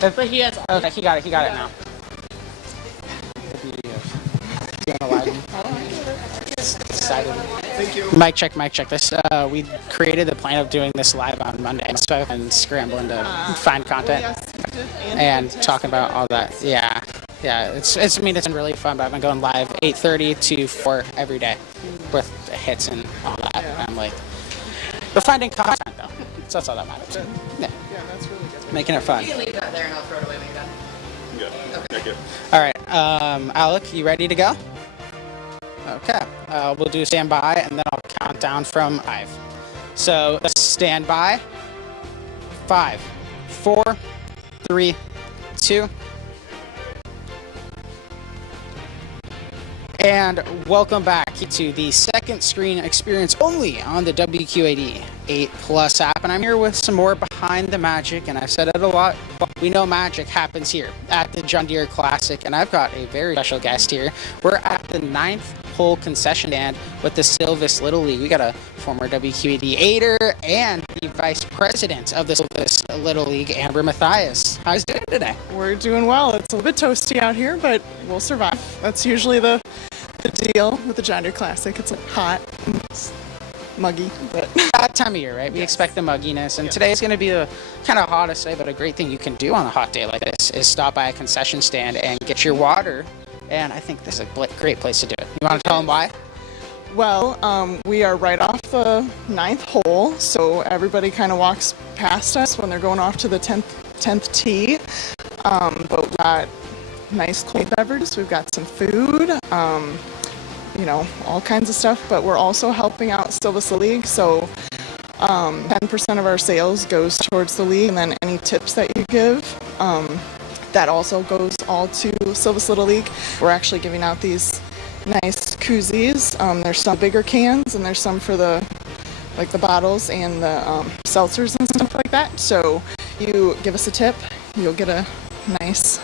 But he has. Okay, he got it now. The beauty of doing a live. Excited. Thank you. Mic check. This we created the plan of doing this live on Monday, so I've been scrambling to find content and talking about all that. Yeah. It's I mean it's been really fun, but I've been going live 8:30 to 4 every day with hits and all that. And I'm like, we're finding content though, so that's all that matters. Yeah, that's really good. Making it fun. You can leave that there and I'll throw it away when you're done. Good. Thank you. All right, Alec, you ready to go? Okay, we'll do standby and then I'll count down from 5. So stand by. 5, 4, 3, 2. And welcome back to the second screen experience only on the WQAD 8 Plus app. And I'm here with some more behind the magic, and I've said it a lot. We know magic happens here at the John Deere Classic, and I've got a very special guest here. We're at the 9th hole concession stand with the Silvis Little League. We got a former WQAD 8er and the vice president of the Silvis Little League, Amber Mathias. How's it doing today? We're doing well. It's a little bit toasty out here, but we'll survive. That's usually the deal with the John Deere Classic. It's like hot and muggy, but that time of year, right? We expect the mugginess, and today is going to be the kind of hottest day, but a great thing you can do on a hot day like this is stop by a concession stand and get your water, and I think this is a great place to do it. You want to tell them why? well, we are right off the 9th hole, so everybody kind of walks past us when they're going off to the 10th tee, but we've got nice cold beverages, we've got some food, you know, all kinds of stuff, but we're also helping out Silvis League, so 10% of our sales goes towards the league, and then any tips that you give, that also goes all to Silvis Little League. We're actually giving out these nice koozies. There's some bigger cans, and there's some for the bottles and the seltzers and stuff like that. So you give us a tip, you'll get a nice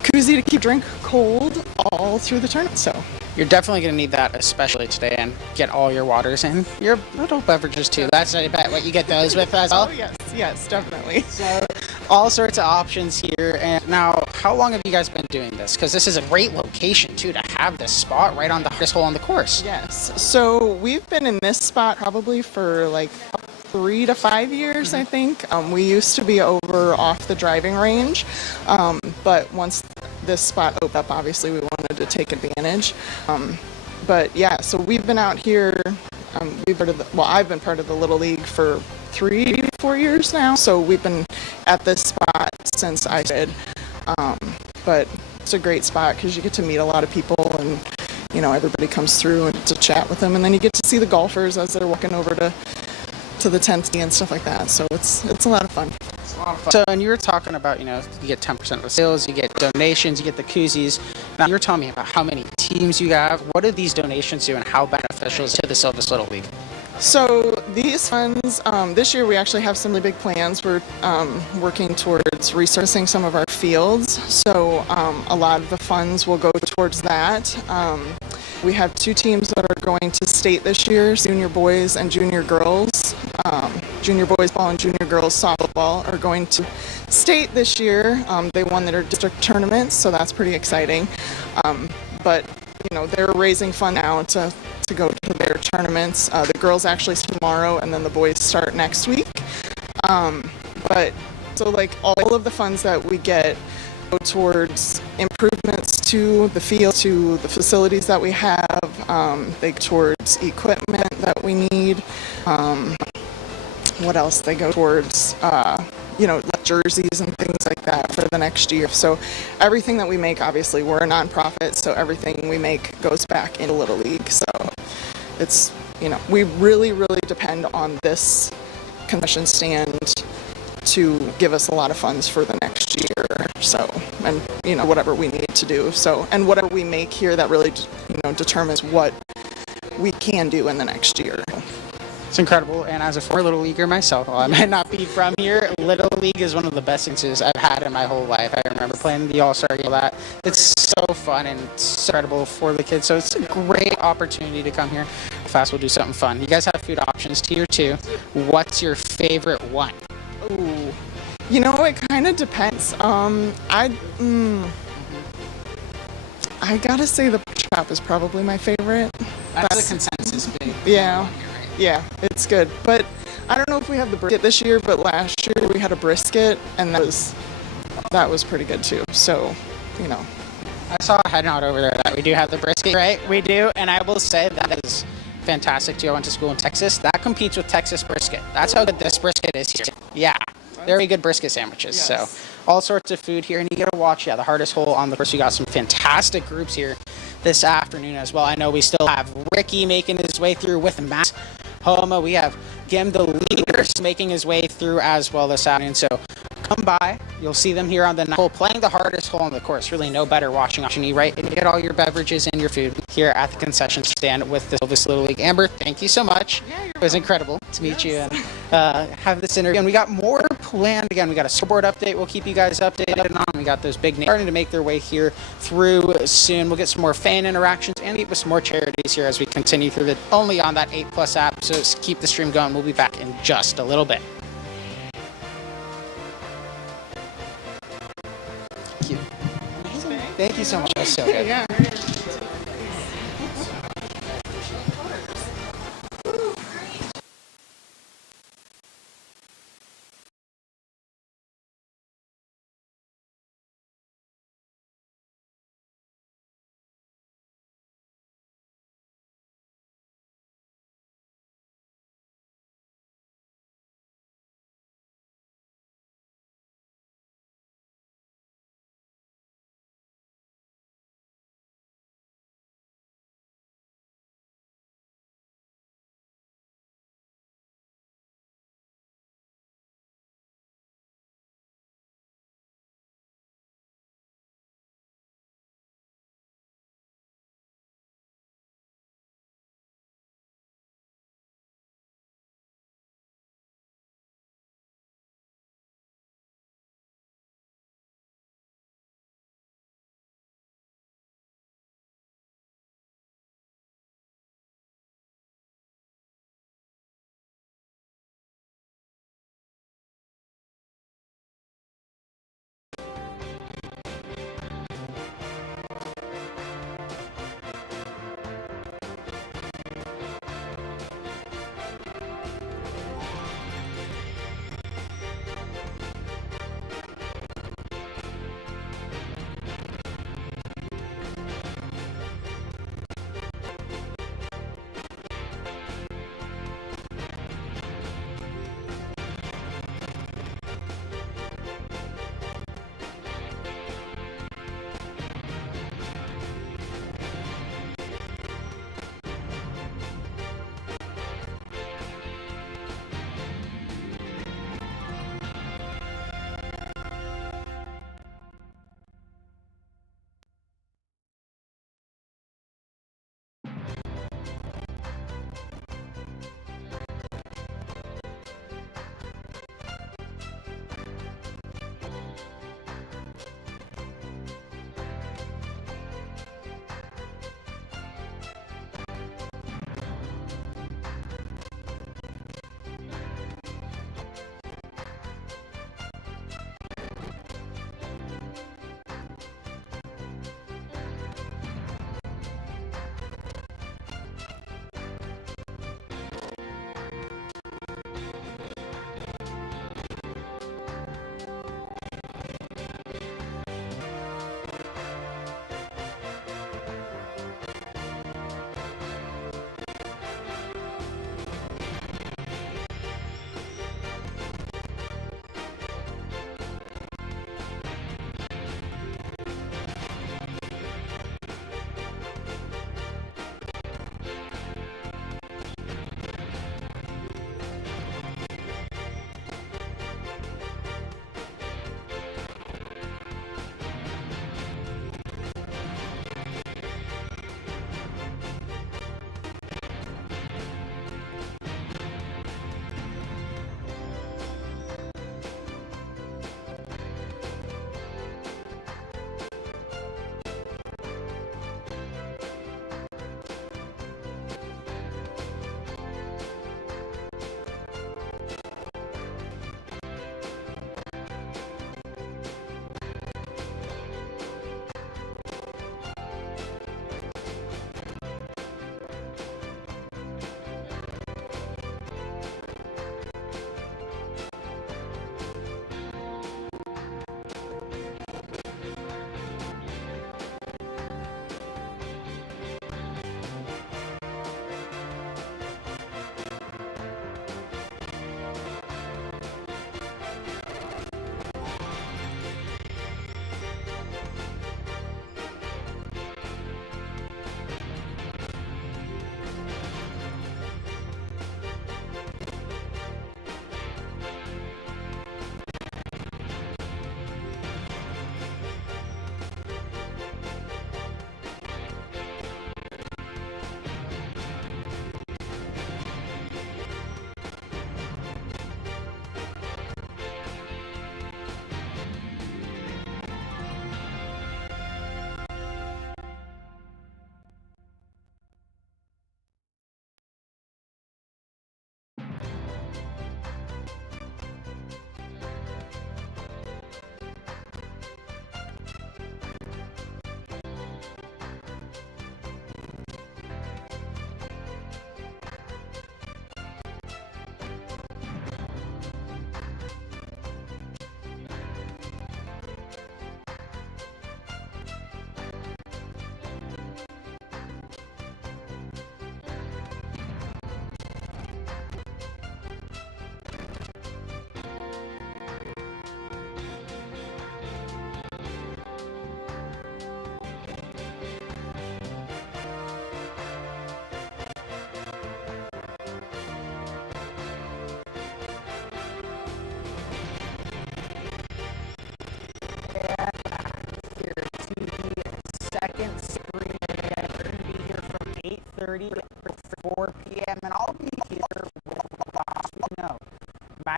koozie to keep drink cold all through the tournament. So you're definitely going to need that, especially today, and get all your waters and your little beverages too. That's, I bet, what you get those with as well. Oh yes, definitely. So all sorts of options here. And now, how long have you guys been doing this? Because this is a great location too to have this spot right on the hardest hole on the course. Yes. So we've been in this spot probably for like 3 to 5 years, I think. We used to be over off the driving range, but once this spot opened up, obviously we wanted to take advantage. But yeah, so we've been out here. I've been part of the Little League for 3-4 years now. So we've been at this spot since I started. But it's a great spot because you get to meet a lot of people, and you know, everybody comes through and to chat with them, and then you get to see the golfers as they're walking over to the 10th tee and stuff like that. So it's a lot of fun. So, and you were talking about, you know, you get 10% of the sales, you get donations, you get the koozies. Now, you were telling me about how many teams you have. What do these donations do, and how beneficial is to the Silvis Little League? So these funds, this year we actually have some really big plans. We're working towards resurfacing some of our fields. So a lot of the funds will go towards that. We have 2 teams that are going to state this year, junior boys and junior girls. Junior boys ball and junior girls softball are going to state this year. They won their district tournaments, so that's pretty exciting. But you know, they're raising fund now to go to their tournaments. The girls actually start tomorrow, and then the boys start next week. But so like all of the funds that we get go towards improvements to the field, to the facilities that we have. They go towards equipment that we need. What else? They go towards, you know, jerseys and things like that for the next year. So everything that we make, obviously, we're a nonprofit, so everything we make goes back into Little League. So it's, you know, we really, really depend on this concession stand to give us a lot of funds for the next year. So, and, you know, whatever we need to do. So, and whatever we make here, that really, you know, determines what we can do in the next year. It's incredible, and as a former Little Leaguer myself, while I might not be from here, Little League is one of the best experiences I've had in my whole life. I remember playing the All-Star game, that. It's so fun and so incredible for the kids, so it's a great opportunity to come here. Fast, we'll do something fun. You guys have food options, tier 2. What's your favorite one? Ooh, You know, it kind of depends. I gotta say the pork chop is probably my favorite. That's the consensus. Yeah, yeah, it's good. But I don't know if we have the brisket this year, but last year we had a brisket, and that was pretty good too. So, you know. I saw a head nod over there that we do have the brisket, right? We do, and I will say that is fantastic too. I went to school in Texas. That competes with Texas brisket. That's how good this brisket is here. Yeah, very good brisket sandwiches. Yes. So all sorts of food here, and you get to watch, the hardest hole on the course. We got some fantastic groups here this afternoon as well. I know we still have Ricky making his way through with Matt Homa. We have Gim, the leaders, making his way through as well this afternoon. So come by. You'll see them here on the ninth hole playing the hardest hole on the course. Really no better watching option, right? And you get all your beverages and your food here at the concession stand with the Silvis Little League. Amber, thank you so much. It was incredible to meet you and have this interview. And we got more planned. Again, we got a scoreboard update. We'll keep you guys updated on. We got those big names starting to make their way here through soon. We'll get some more fan interactions and meet with some more charities here as we continue through it only on that 8+ app. So keep the stream going. We'll be back in just a little bit. Thank you. Amazing. Thank you so much. That's so good. Yeah.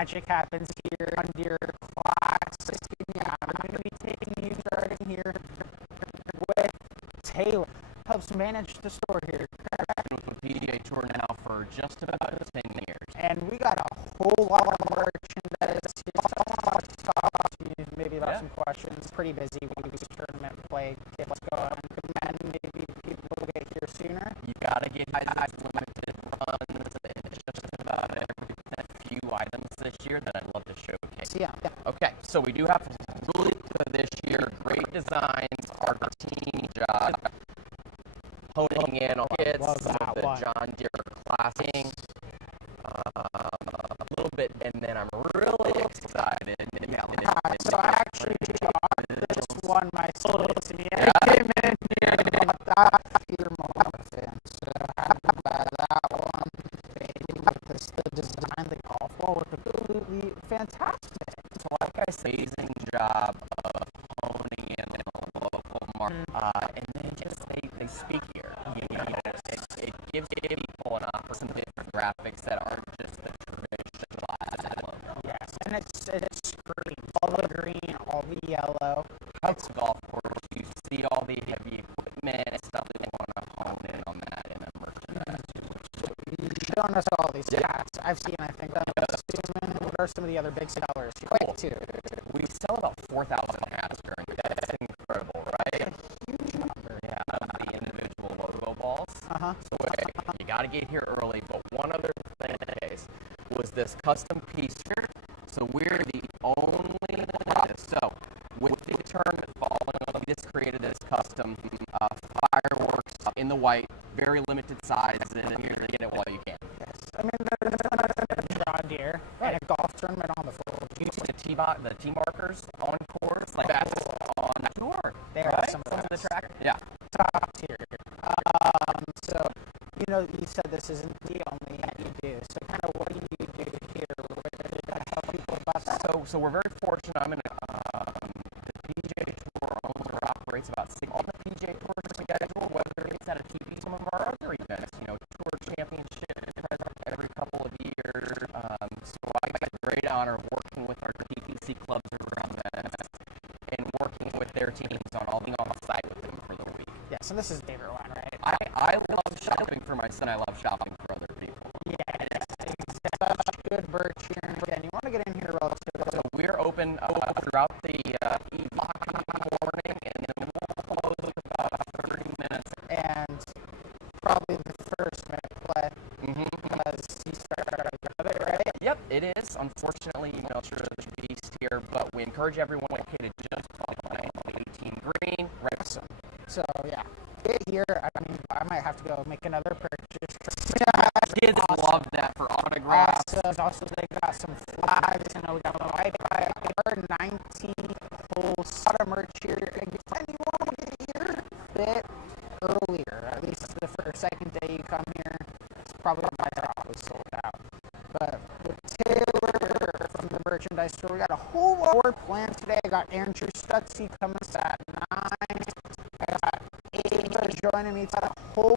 magic happens here on Deere Classic. I'm going to be taking you starting here with Taylor. Helps manage the store here. With the PGA Tour now for just about 10 years. And we got a whole lot of merchandise here. So I want to talk to you maybe about some questions. Pretty busy week tournament play. Get what's going on. Recommend maybe people get here sooner. You got to get guys limited runs. It's just about a few items this year that I'd love to showcase. Yeah. Okay, so we do have really good this year. Great designs. Our team job. Honing in on kids, some of the John Deere Classic, a little bit, and then I'm really excited. So I actually got this one myself. I came in here and bought that Peter Morgan. So I had to buy that one. The design, the golf ball was absolutely fantastic. So like I say, amazing job of honing in on the local market, and then just they speak here. It gives people an opportunity for graphics that aren't just the traditional. Yes, and it's green, all the green, all the yellow. It's golf course. You see all the heavy equipment and stuff. They want to hone in on that in a merchandise. Showing us all these hats. I've seen, I think, what are some of the other big sellers? Cool. We sell about 4,000 hats during the day. That's incredible, right? Huge number. Yeah, of the individual logo balls. So you got to get here early. But one other thing was this custom piece here. So we're the only one. So with the tournament following, we just created this custom fireworks in the white, very limited size, and you're going to get it while you can. Yes. I mean, there's a John Deere and a golf tournament on the floor. You see the tee markers on course, like that's on tour. They're right? some of the track. Yeah. Top tier. So, you said this isn't the only that you do. So, kind of what do you do here? Tell people about that. So we're very fortunate. I'm in the PGA Tour owns or operates about 6 on the PGA Tour schedule, whether it's at a TV, some of our other events, Tour Championship every couple of years. So I got the great honor of working with our DPC clubs around that and working with their teams on all being on site with them for the week. Yeah, so this is David one, right? I love shopping for my son. I love shopping for other people. Yeah, it's such good birch here. And you want to get in here relatively. So we're open throughout the morning, and then we'll close with about 30 minutes. And probably the first minute play. Because you start with it, right? Yep, it is. Unfortunately, sure there's a beast here, but we encourage everyone to just play 18 green. Right. Awesome. So, yeah. Get here. I mean, I might have to go make another purchase. Kids love that for autographs. Also, they got some flags. We got a Wi-Fi. 19 holes. A lot of merch here. And you want to get here a bit earlier. At least the first, second day you come here, it's probably sold out. But with Taylor from the merchandise store, we got a whole lot planned today. I got Andrew Stutzy coming at 9. I got Ava joining me. Got a whole